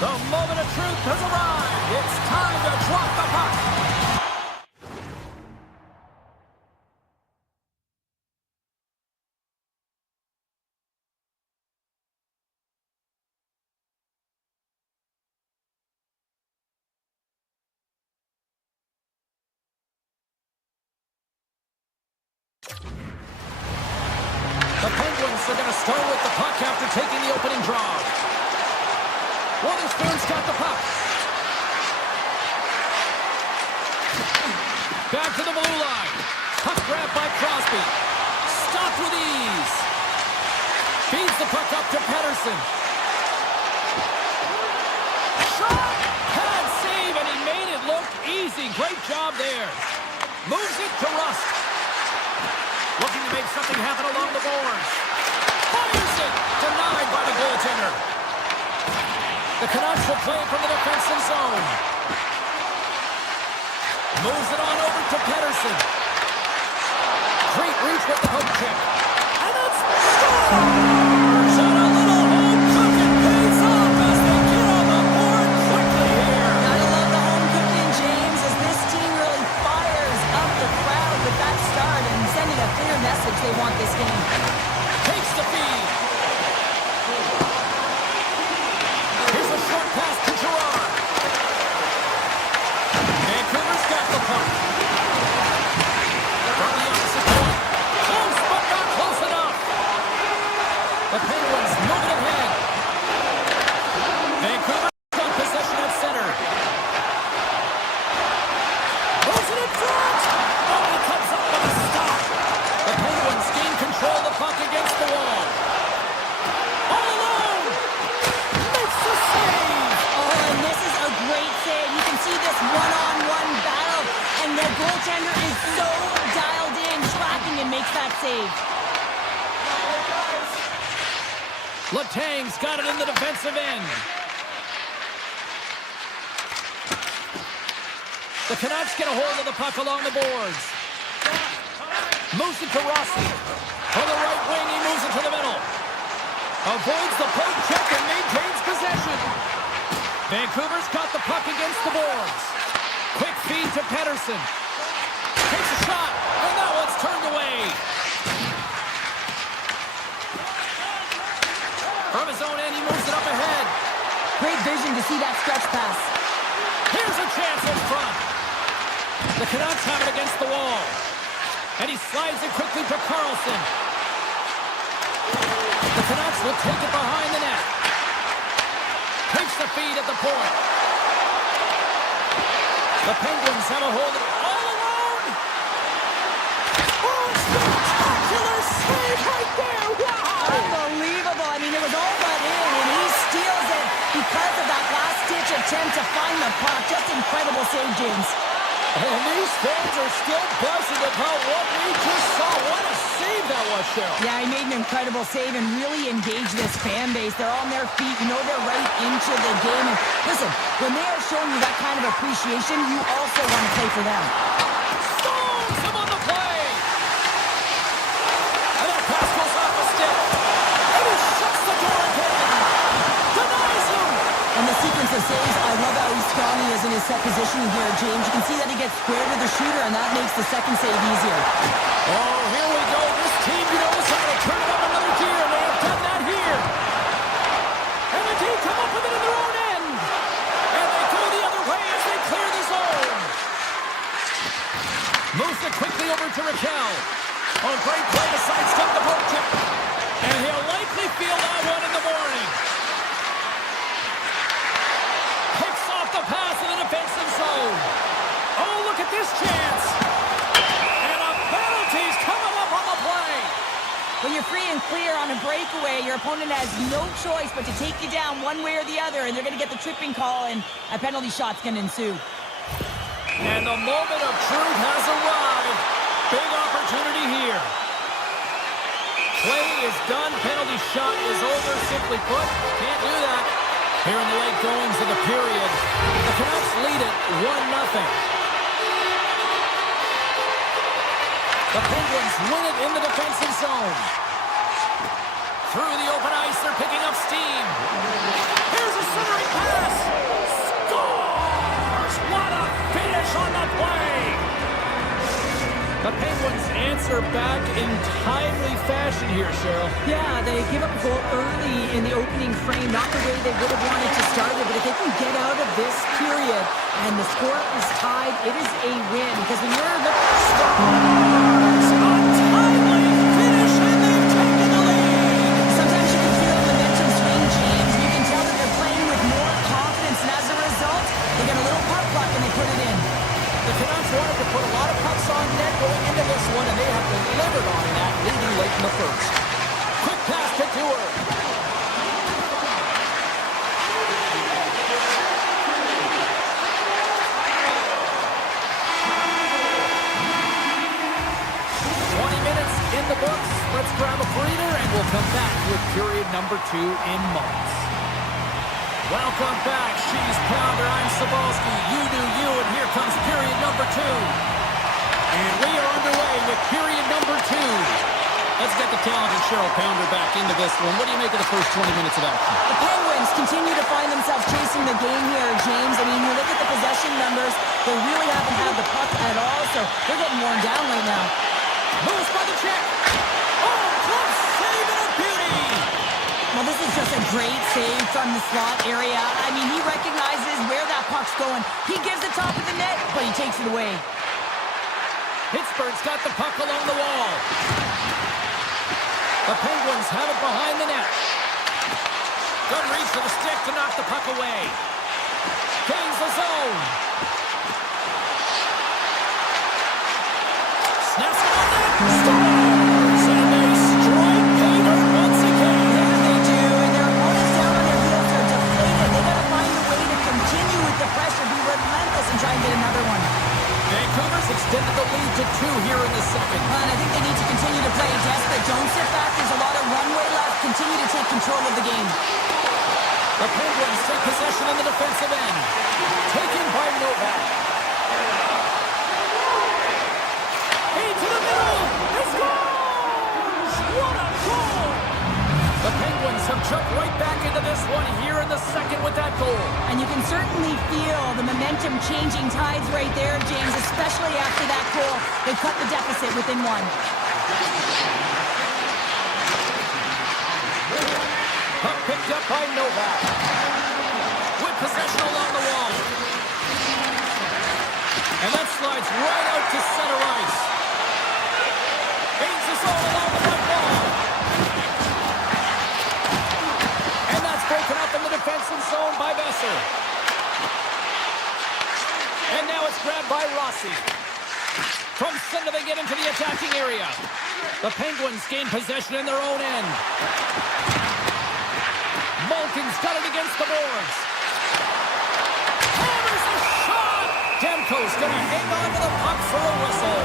The moment of truth has arrived. It's time to drop the puck. The Penguins are going to start with the puck after taking the opening draw. Witherspoon's got the puck. Back to the blue line. Puck grabbed by Crosby. Stopped with ease. Feeds the puck up to Pettersson. Shot! Pad save, and he made it look easy. Great job there. Moves it to Rust. Looking to make something happen along the boards. Fires it! Denied by the goaltender. The Canucks will play from the defensive zone. Moves it on over to Pettersson. Great reach with the poke check. And it's scores! And a little home cooking pays off as they get on the board quickly here. Gotta love the home cooking, James, as this team really fires up the crowd with that start and sending a clear message they want this game. Takes the feed. Here's a short pass to Gerard. Vancouver's got the puck. From the opposite point. Close, but not close enough. The Penguins moving ahead. Vancouver's got possession at center. Moves it in front. Oh, he comes up with a stop. The Penguins gain control of the puck against the wall. All alone. Makes the save. Oh, and this is a great save. You can see this one-on-one battle, and the goaltender is so dialed in, tracking, and makes that save. Letang's got it in the defensive end. The Canucks get a hold of the puck along the boards. Moves it to Rossi. From the right wing, he moves it to the middle. Avoids the poke check and maintains possession. Vancouver's got the puck against the boards. Quick feed to Pettersson. Takes a shot, and that one's turned away. From his own end, he moves it up ahead. Great vision to see that stretch pass. Here's a chance in front. The Canucks have it against the wall. And he slides it quickly to Carlson. The Canucks will take it behind the net. Takes the feed at the point. The Penguins have a hold of it all alone. Oh, spectacular save right there. Wow. Unbelievable. I mean, it was all but in, and he steals it because of that last-ditch attempt to find the puck. Just incredible save, James. And these fans are still buzzing about what we just saw. What a save that was, Cheryl. Yeah, he made an incredible save and really engaged this fan base. They're on their feet. You know they're right into the game. And listen, when they are showing you that kind of appreciation, you also want to play for them. Stones him on the play. And that pass goes off a stick. And he shuts the door again. Denies him. And the sequence of saves, I love how strong he is in his set positioning here, James. You can see that he gets square to the shooter, and that makes the second save easier. Oh, here we go. This team knows how to turn it up another gear, and they have done that here. And the team come up with it in their own end. And they go the other way as they clear the zone. Moves it quickly over to Raquel. Oh, great play to sidestep the poke check. And he'll likely feel that one in the morning. Picks off the pass in the defensive zone. Oh, look at this chance. And a penalty's coming up on the play. When you're free and clear on a breakaway, your opponent has no choice but to take you down one way or the other, and they're going to get the tripping call, and a penalty shot's going to ensue. And the moment of truth has arrived. Big opportunity here. Play is done. Penalty shot is over. Simply put, can't do that. Here in the late goings of the period, the Canucks lead it 1-0. The Penguins win it in the defensive zone. Through the open ice, they're picking up steam. Here's a centering pass. Scores! What a finish on the play! The Penguins answer back in timely fashion here, Cheryl. Yeah, they give up a goal early in the opening frame, not the way they would have wanted to start it, but if they can get out of this period and the score is tied, it is a win. Because when you're looking scores, untimely finish, and they've taken the lead. Sometimes you can feel the momentum swing, James. You can tell that they're playing with more confidence, and as a result, they get a little puck luck and they put it in. The Canucks wanted to put a lot of pucks on net going into this one, and they have delivered on that, leading late in the first. Quick pass to Dewar. 20 minutes in the books. Let's grab a breather, and we'll come back with period number 2 in moments. Welcome back, Cheese Pounder. I'm Sabalski. You do you, and here comes period number 2. And we are underway with period number 2. Let's get the talented Cheryl Pounder back into this one. What do you make of the first 20 minutes of action? The Penguins continue to find themselves chasing the game here, James. I mean, you look at the possession numbers, they really haven't had the puck at all, so they're getting worn down right now. Moves by the check. Oh, close save and a beauty. Well, this is just a great save from the slot area. I mean, he recognizes where that puck's going. He gives the top of the net, but he takes it away. Pittsburgh's got the puck along the wall. The Penguins have it behind the net. Good reach for the stick to knock the puck away. Gains the zone. Snaps it on net. Scores! And they strike pay dirt once again. Yeah, they do. And their opponents down on their heels are deflated. They got to find a way to continue with the pressure, be relentless, and try and get another one. Vancouver's extended the lead to 2 here in the second. And I think they need to continue to play desperate. Don't sit back. There's a lot of runway left. Continue to take control of the game. The Penguins take possession on the defensive end. Taken by Novak. Into the middle. He scores! What a goal! The Penguins have jumped right back into this one here in the second with that goal. And you can certainly feel the momentum changing tides right there, James, especially after that goal. They've cut the deficit within 1. Puck picked up by Novak. With possession along the wall. And that slides right out to center ice. Gains the zone along the right wall. And that's broken up in the defensive zone by Besser. And now it's grabbed by Rossi. From center they get into the attacking area. The Penguins gain possession in their own end. Malkin's got it against the boards. Hammers a shot! Demko's gonna hang on to the puck for a whistle.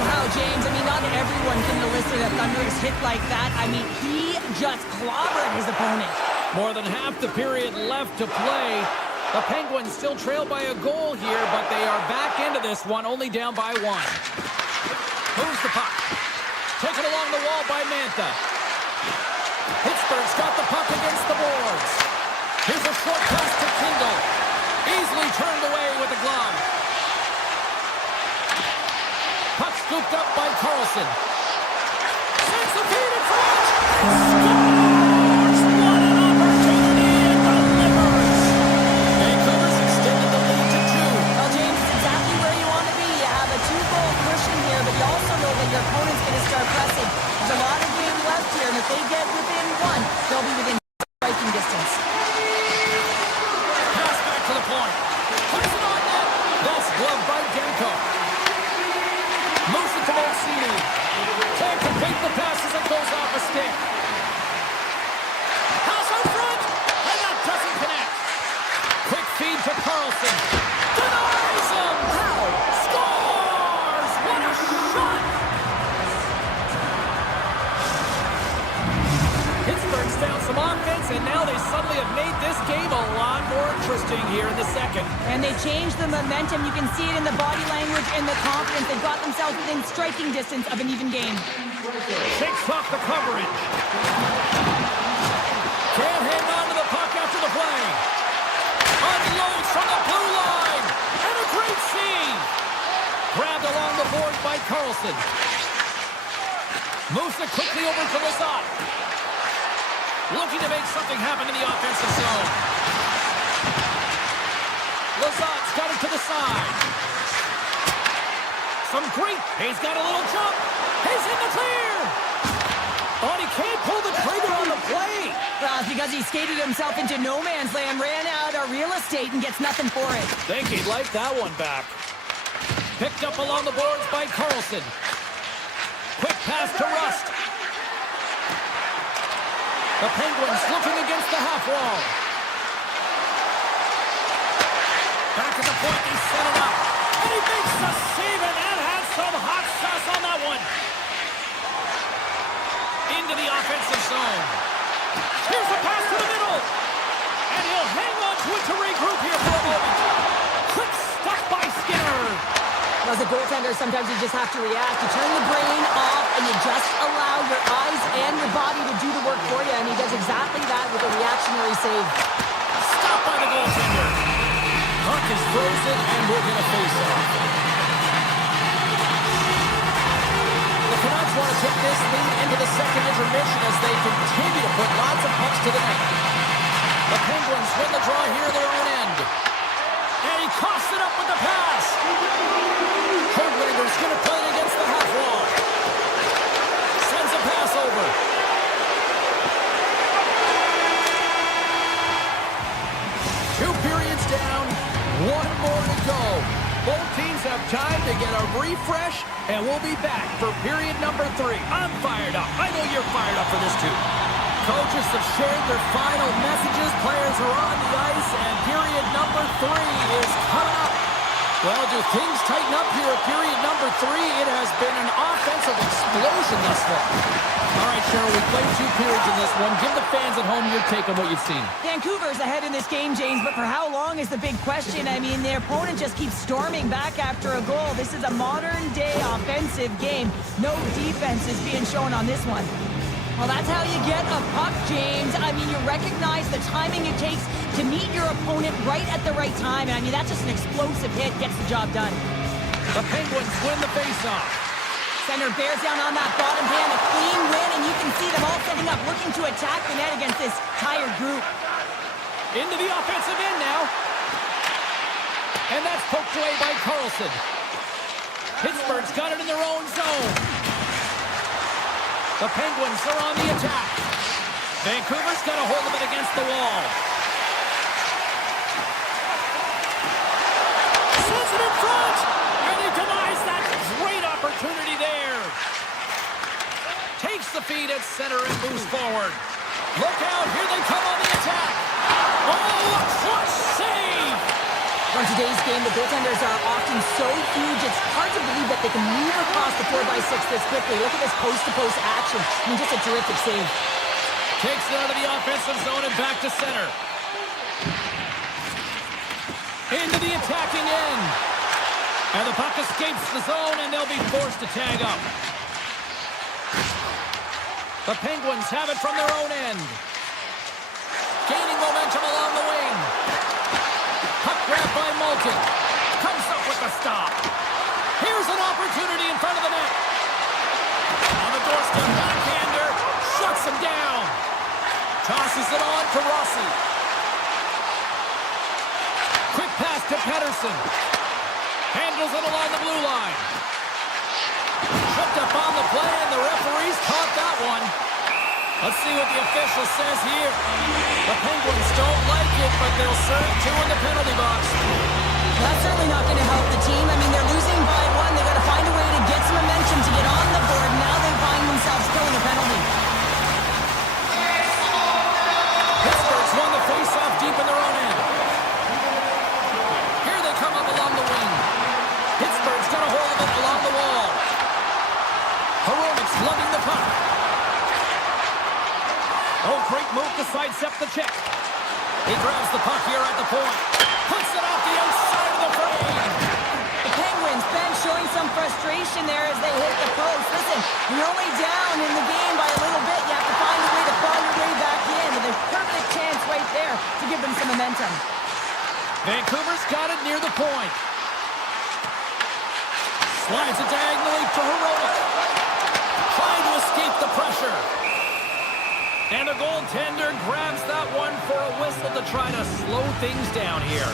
Wow, James, I mean, not everyone can elicit a thunderous hit like that. I mean, he just clobbered his opponent. More than half the period left to play. The Penguins still trail by a goal here, but they are back into this one, only down by 1. Moves the puck. Taken along the wall by Mantha. Pittsburgh's got the puck against the boards. Here's a short pass to Kindle. Easily turned away with the glove. Puck scooped up by Carlson. Sends the feed in front. Scores! What an opportunity and delivers. Vancouver's extended the lead to 2. Well, James, it's exactly where you want to be. You have a 2-goal cushion here, but you also know that your opponent's going to start pressing. There's a lot of game left here, and if they get within 1, they'll be within striking distance. Pass back to the point. Puts it on net. That's gloved by Demko. Moves it to Mancini. Can't complete the pass as it goes off a stick. Pass out front. And that doesn't connect. Quick feed to Carlson. Denies him. How? Scores! What a shot! Pittsburgh's found some offense, and now they suddenly have made adjusting here in the second. And they changed the momentum. You can see it in the body language and the confidence. They've got themselves within striking distance of an even game. Shakes off the coverage. Can't hang on to the puck after the play. Unloads from the blue line. And a great save. Grabbed along the boards by Carlson. Moves it quickly over to Lazat. Looking to make something happen in the offensive zone. Lazat's got it to the side. Some great. He's got a little jump. He's in the clear. Oh, he can't pull the trigger on the play. Well, it's because he skated himself into no man's land, ran out of real estate, and gets nothing for it. Think he'd like that one back. Picked up along the boards by Carlson. Quick pass to Rust. The Penguins looking against the half wall. Back at the point, they set it up. And he makes the save, and that has some hot sauce on that one. Into the offensive zone. Here's a pass to the middle. And he'll hang on to it to regroup here for a moment. Quick stop by Skinner. As a goaltender, sometimes you just have to react. You turn the brain off, and you just allow your eyes and your body to do the work for you, and he does exactly that with a reactionary save. Stopped by the goaltender. Puck is frozen, and we're going to face off. The Canucks want to take this lead into the second intermission as they continue to put lots of pucks to the net. The Penguins win the draw here at their own end. And he coughs it up with the pass. Hoaglander's going to play it against the half wall. Sends a pass over. Two periods down, one more to go. Both teams have time to get a refresh, and we'll be back for period number 3. I'm fired up. I know you're fired up for this too. Coaches have shared their final messages. Players are on the ice, and period number 3 is coming up. Well, do things tighten up here at period number 3? It has been an offensive explosion thus far. All right, Cheryl, we played 2 periods in this one. Give the fans at home your take on what you've seen. Vancouver's ahead in this game, James, but for how long is the big question. I mean, their opponent just keeps storming back after a goal. This is a modern-day offensive game. No defense is being shown on this one. Well, that's how you get a puck, James. I mean, you recognize the timing it takes to meet your opponent right at the right time. And I mean, that's just an explosive hit, gets the job done. The Penguins win the faceoff. Center bears down on that bottom hand, a clean win, and you can see them all setting up, looking to attack the net against this tired group. Into the offensive end now. And that's poked away by Carlson. Pittsburgh's got it in their own zone. The Penguins are on the attack. Vancouver's got a hold of it against the wall. Sends it in front! And he denies that great opportunity there. Takes the feed at center and moves forward. Look out, here they come on the attack. Oh, a clutch save! On today's game, the goaltenders are often so huge, it's hard to believe that they can move across the 4x6 this quickly. Look at this post-to-post action. I mean, just a terrific save. Takes it out of the offensive zone and back to center. Into the attacking end. And the puck escapes the zone, and they'll be forced to tag up. The Penguins have it from their own end. Gaining momentum along the wing. Puck grab by Malkin. Comes up with the stop. Here's an opportunity in front of the net. On the doorstep, backhander. Shuts him down. Tosses it on to Rossi. Quick pass to Pettersson. Handles it along the blue line. Tripped up on the play, and the referees caught that one. Let's see what the official says here. The Penguins don't like it, but they'll serve 2 in the penalty box. That's certainly not going to help the team. I mean, they're losing by 1. They've got to find a way to get some momentum to get on the board. Now they find themselves killing a penalty. Pittsburgh's won the face-off deep in their own end. Here they come up along the wing. Pittsburgh's got a hold of it along the wall. Hronik's lugging the puck. Oh, great move to sidestep the check. He grabs the puck here at the point. some frustration there as they hit the post. Listen, you're only down in the game by a little bit. You have to find a way to claw your way back in. And there's perfect chance right there to give them some momentum. Vancouver's got it near the point. Slides it diagonally to Heroic. Trying to escape the pressure. And the goaltender grabs that one for a whistle to try to slow things down here.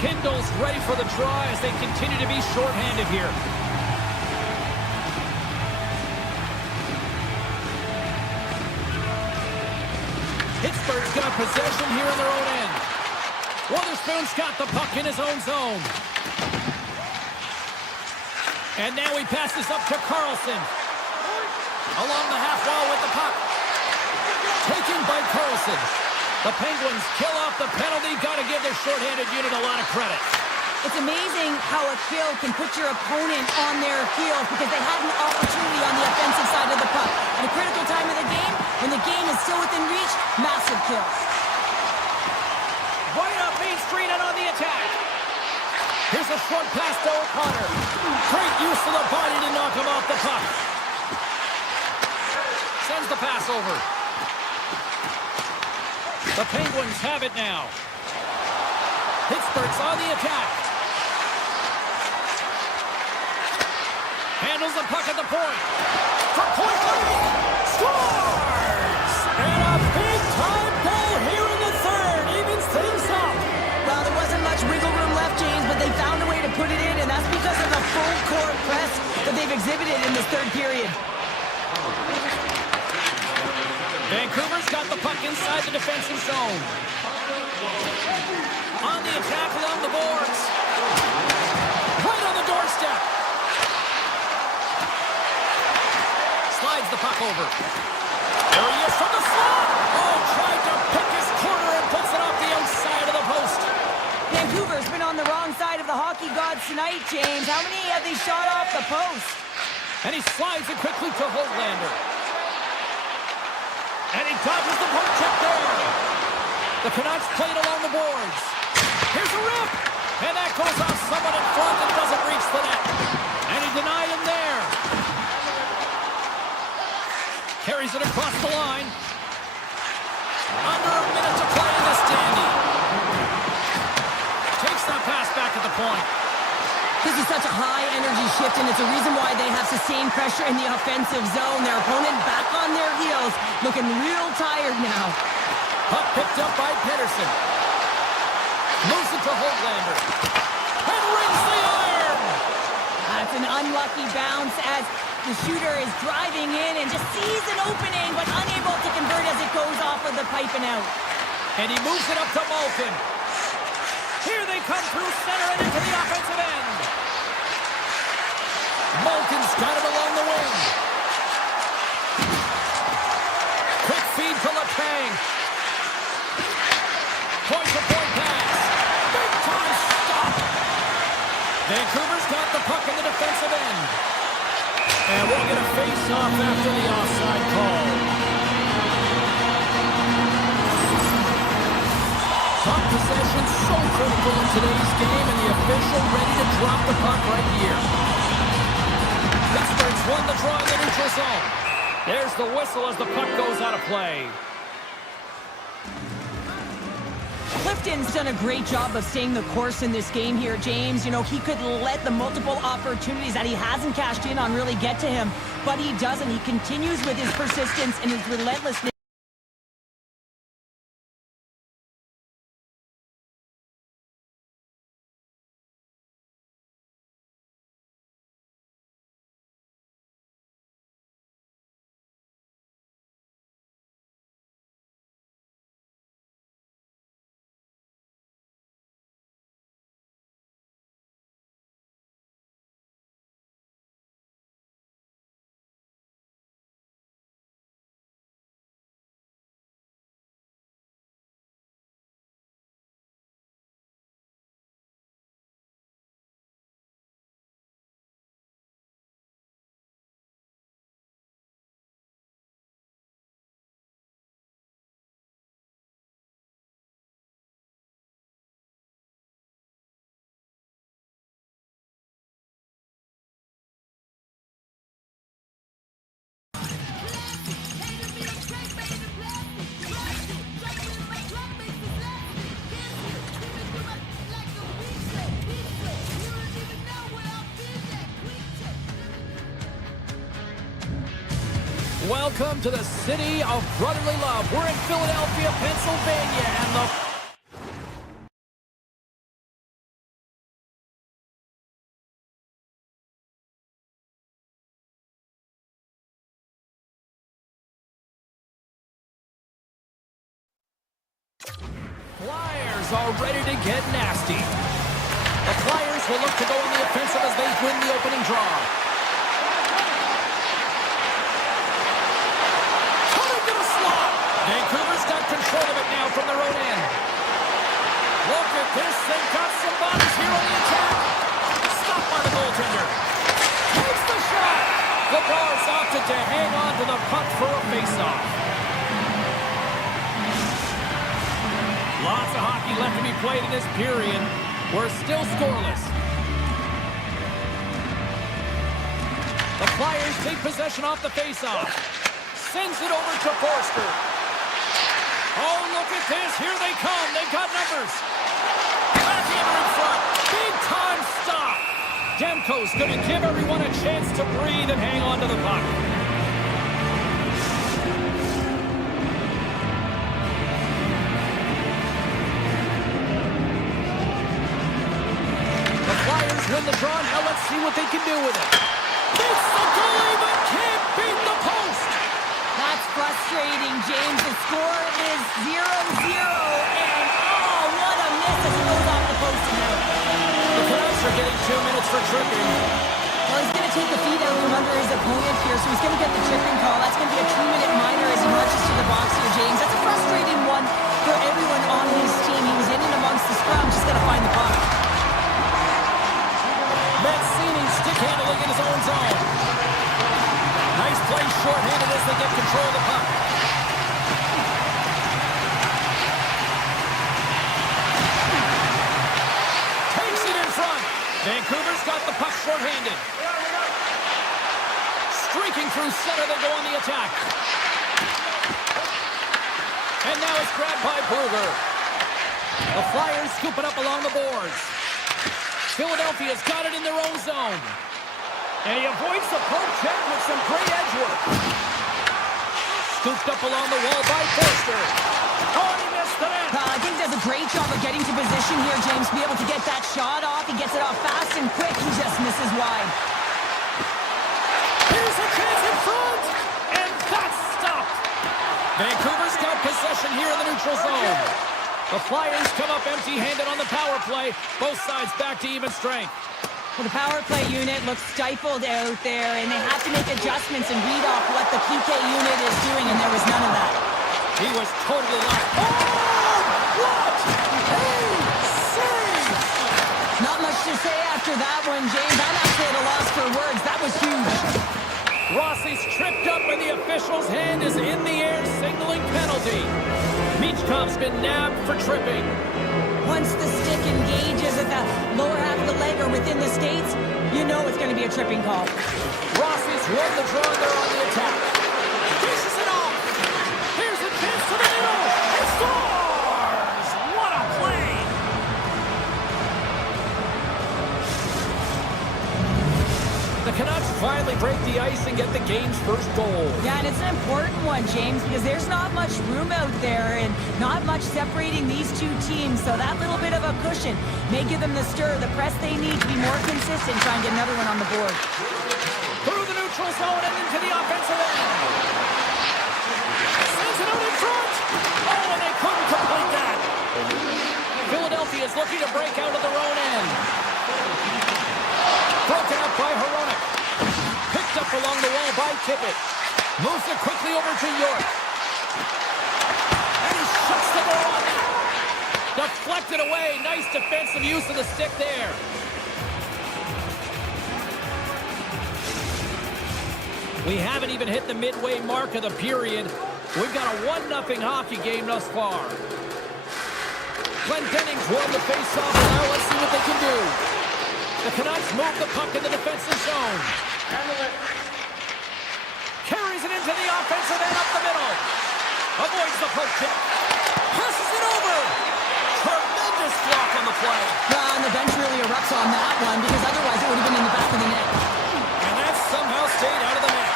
Kindle's ready for the try as they continue to be shorthanded here. Pittsburgh's got possession here in their own end. Witherspoon's got the puck in his own zone. And now he passes up to Carlson. Along the half wall with the puck. Taken by Carlson. The Penguins kill off the penalty. Got to give their shorthanded unit a lot of credit. It's amazing how a kill can put your opponent on their heels because they had an opportunity on the offensive side of the puck. At a critical time of the game, when the game is still within reach, massive kill. Right up Main Street and on the attack. Here's a short pass to O'Connor. Great use of the body to knock him off the puck. Sends the pass over. The Penguins have it now. Pittsburgh's on the attack. Handles the puck at the point. From point blank. Scores! And a big-time goal here in the third. Evens things up. Well, there wasn't much wiggle room left, James, but they found a way to put it in, and that's because of the full-court press that they've exhibited in this third period. Vancouver's got the puck inside the defensive zone. On the attack along the boards. Right on the doorstep. Slides the puck over. There he is from the slot. Oh, tried to pick his corner and puts it off the outside of the post. Vancouver's been on the wrong side of the hockey gods tonight, James. How many have they shot off the post? And he slides it quickly to Holtlander. And he dodges the poke check there. The Canucks played along the boards. Here's a rip. And that goes off someone in front and doesn't reach the net. And he denied him there. Carries it across the line. Under a minute to play in this dandy. Takes that pass back at the point. This is such a high-energy shift, and it's a reason why they have sustained pressure in the offensive zone. Their opponent back on their heels, looking real tired now. Puck picked up by Pedersen. Moves it to Holtlander. And rings the iron! That's an unlucky bounce as the shooter is driving in and just sees an opening, but unable to convert as it goes off of the pipe and out. And he moves it up to Malkin. Here they come through center and into the offensive end. Malkin's got it along the wing. Quick feed to Letang. Point-to-point pass. Big time stop. Vancouver's got the puck in the defensive end. And we'll get a face-off after the offside call. Puck possession so critical in today's game, and the official ready to drop the puck right here. Pittsburgh's won the draw in the neutral zone. There's the whistle as the puck goes out of play. Clifton's done a great job of staying the course in this game here, James. You know, he could let the multiple opportunities that he hasn't cashed in on really get to him, but he doesn't. He continues with his persistence and his relentlessness. Welcome to the city of brotherly love. We're in Philadelphia, Pennsylvania, and the Flyers are ready to get nasty. The Flyers will look to go on the offensive as they win the opening draw. Coming to the slot. Vancouver's got control of it now from their own end. Look at this. They've got some bodies here on the attack. Stopped by the goaltender. Takes the shot. The Bars opted to hang on to the puck for a faceoff. Lots of hockey left to be played in this period. We're still scoreless. The Flyers take possession off the faceoff. Sends it over to Forster. Oh, look at this. Here they come. They've got numbers. Backhander in front. Big time stop. Demko's going to give everyone a chance to breathe and hang on to the puck. Win the draw. Now let's see what they can do with it. It's the goalie, but can't beat the post. That's frustrating, James. The score is 0-0, and oh, what a miss as it goes off the post and out. The Canucks are getting 2 minutes for tripping. Well, he's going to take the feet out from under his opponent here, so he's going to get the tripping call. That's going to be a 2-minute minor as he marches to the box here, James. That's a frustrating one for everyone on his team. He was in and amongst the scrum, just got to find the puck. Mancini stick handling in his own zone. Nice play shorthanded as they get control of the puck. Takes it in front. Vancouver's got the puck shorthanded. Streaking through center, they go on the attack. And now it's grabbed by Bluger. The Flyers scoop it up along the boards. Philadelphia's got it in their own zone. And he avoids the poke check with some great edge work. Scooped up along the wall by Forster. Oh, he missed the net. I think he does a great job of getting to position here, James, to be able to get that shot off. He gets it off fast and quick. He just misses wide. Here's a chance in front. And that's stopped. Vancouver's got possession here in the neutral zone. The Flyers come up empty-handed on the power play. Both sides back to even strength. Well, the power play unit looks stifled out there, and they have to make adjustments and read off what the PK unit is doing, and there was none of that. He was totally lost. Oh! What a save! Not much to say after that one, James. I'm actually at a loss for words. That was huge. Rossi's tripped up, and the official's hand is in the air, signaling penalty. Michkov's been nabbed for tripping. Once the stick engages at the lower half of the leg or within the skates, you know it's going to be a tripping call. Rossi's won the draw. They're on the attack. Dishes it off. Here's a chance to the middle. He scores! What a play! The Canucks finally break the ice and get the game's first goal. Yeah, and it's an important one, James, because there's not much room out there and not much separating these two teams, so that little bit of a cushion may give them the stir, the press they need to be more consistent, try and get another one on the board. Through the neutral zone and into the offensive end. Sends it out in front. Oh, and they couldn't complete that. Philadelphia is looking to break out of their own end. Broken up by Hronek. Picked up along the wall by Tippett. Moves it quickly over to York. And he shuts the door on that. Deflected away. Nice defensive use of the stick there. We haven't even hit the midway mark of the period. We've got a 1-0 hockey game thus far. Glendening's won the faceoff. Now let's see what they can do. The Canucks move the puck in the defensive zone. Carries it into the offensive end up the middle. Avoids the poke check. Passes it over. Tremendous block on the play. Well, and the bench really erupts on that one because otherwise it would have been in the back of the net. And that somehow stayed out of the net.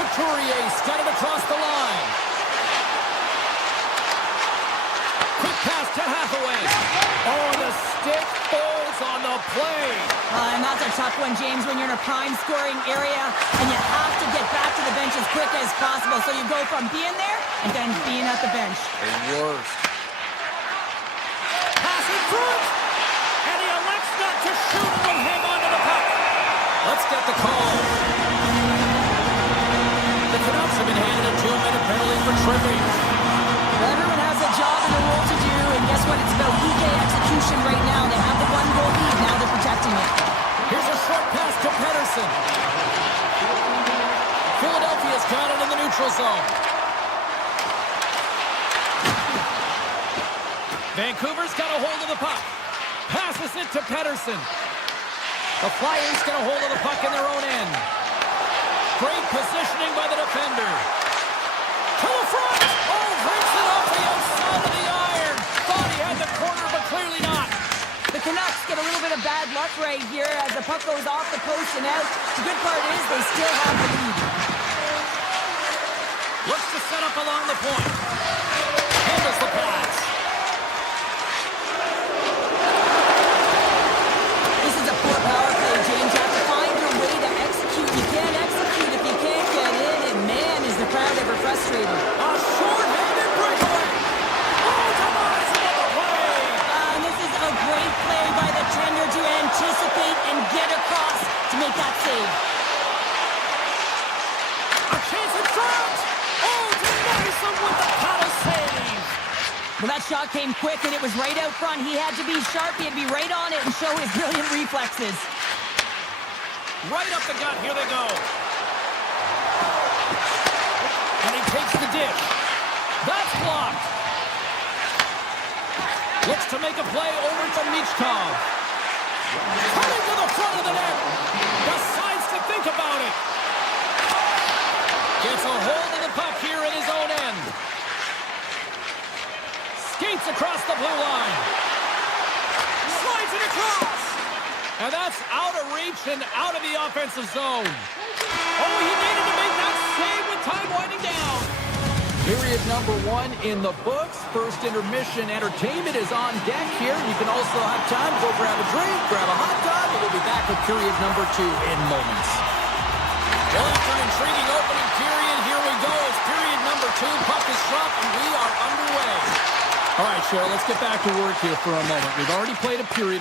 Couture play. And that's a tough one, James, when you're in a prime scoring area and you have to get back to the bench as quick as possible. So you go from being there and then being at the bench. The worst. Pass in front. And he elects not to shoot and will hang on to the puck. Let's get the call. The Canucks have been handed a 2-minute penalty for tripping. Everyone has a job and a role to do, and guess what? It's about PK execution right now. They have the one-goal lead. Now they're protecting it. Here's a short pass to Pettersson. Philadelphia's got it in the neutral zone. Vancouver's got a hold of the puck. Passes it to Pettersson. The Flyers get a hold of the puck in their own end. Great positioning by the defender. To the front. Oh, breaks it off the outside of the iron. Thought he had the corner, but clearly not. The Canucks get a little bit of bad luck right here as the puck goes off the post and out. The good part is they still have the lead. Looks to set up along the point. Handles the pass. This is a poor power play, James. You have to find your way to execute. You can't execute if you can't get in, and man, is the crowd ever frustrated. A short-handed breakaway. Oh, demise of the play. And this is a great play by the tender to anticipate and get across to make that save. A chance in front. Oh, denies him with the paddle save. Well, that shot came quick, and it was right out front. He had to be sharp. He had to be right on it and show his brilliant reflexes. Right up the gut. Here they go. And he takes the dish. That's blocked. Looks to make a play over to Michkov. Coming to the front of the net. Decides to think about it. Gets a hold of the puck here in his own end. Skates across the blue line. Slides it across. And that's out of reach and out of the offensive zone. Oh, he needed to make that save with time winding down. Period number 1 in the books. First intermission entertainment is on deck here. You can also have time to go grab a drink, grab a hot dog, and we'll be back with period number 2 in moments. Well, after an intriguing opening period, here we go. It's period number 2. Puck is dropped, and we are underway. All right, Cheryl, let's get back to work here for a moment. We've already played a period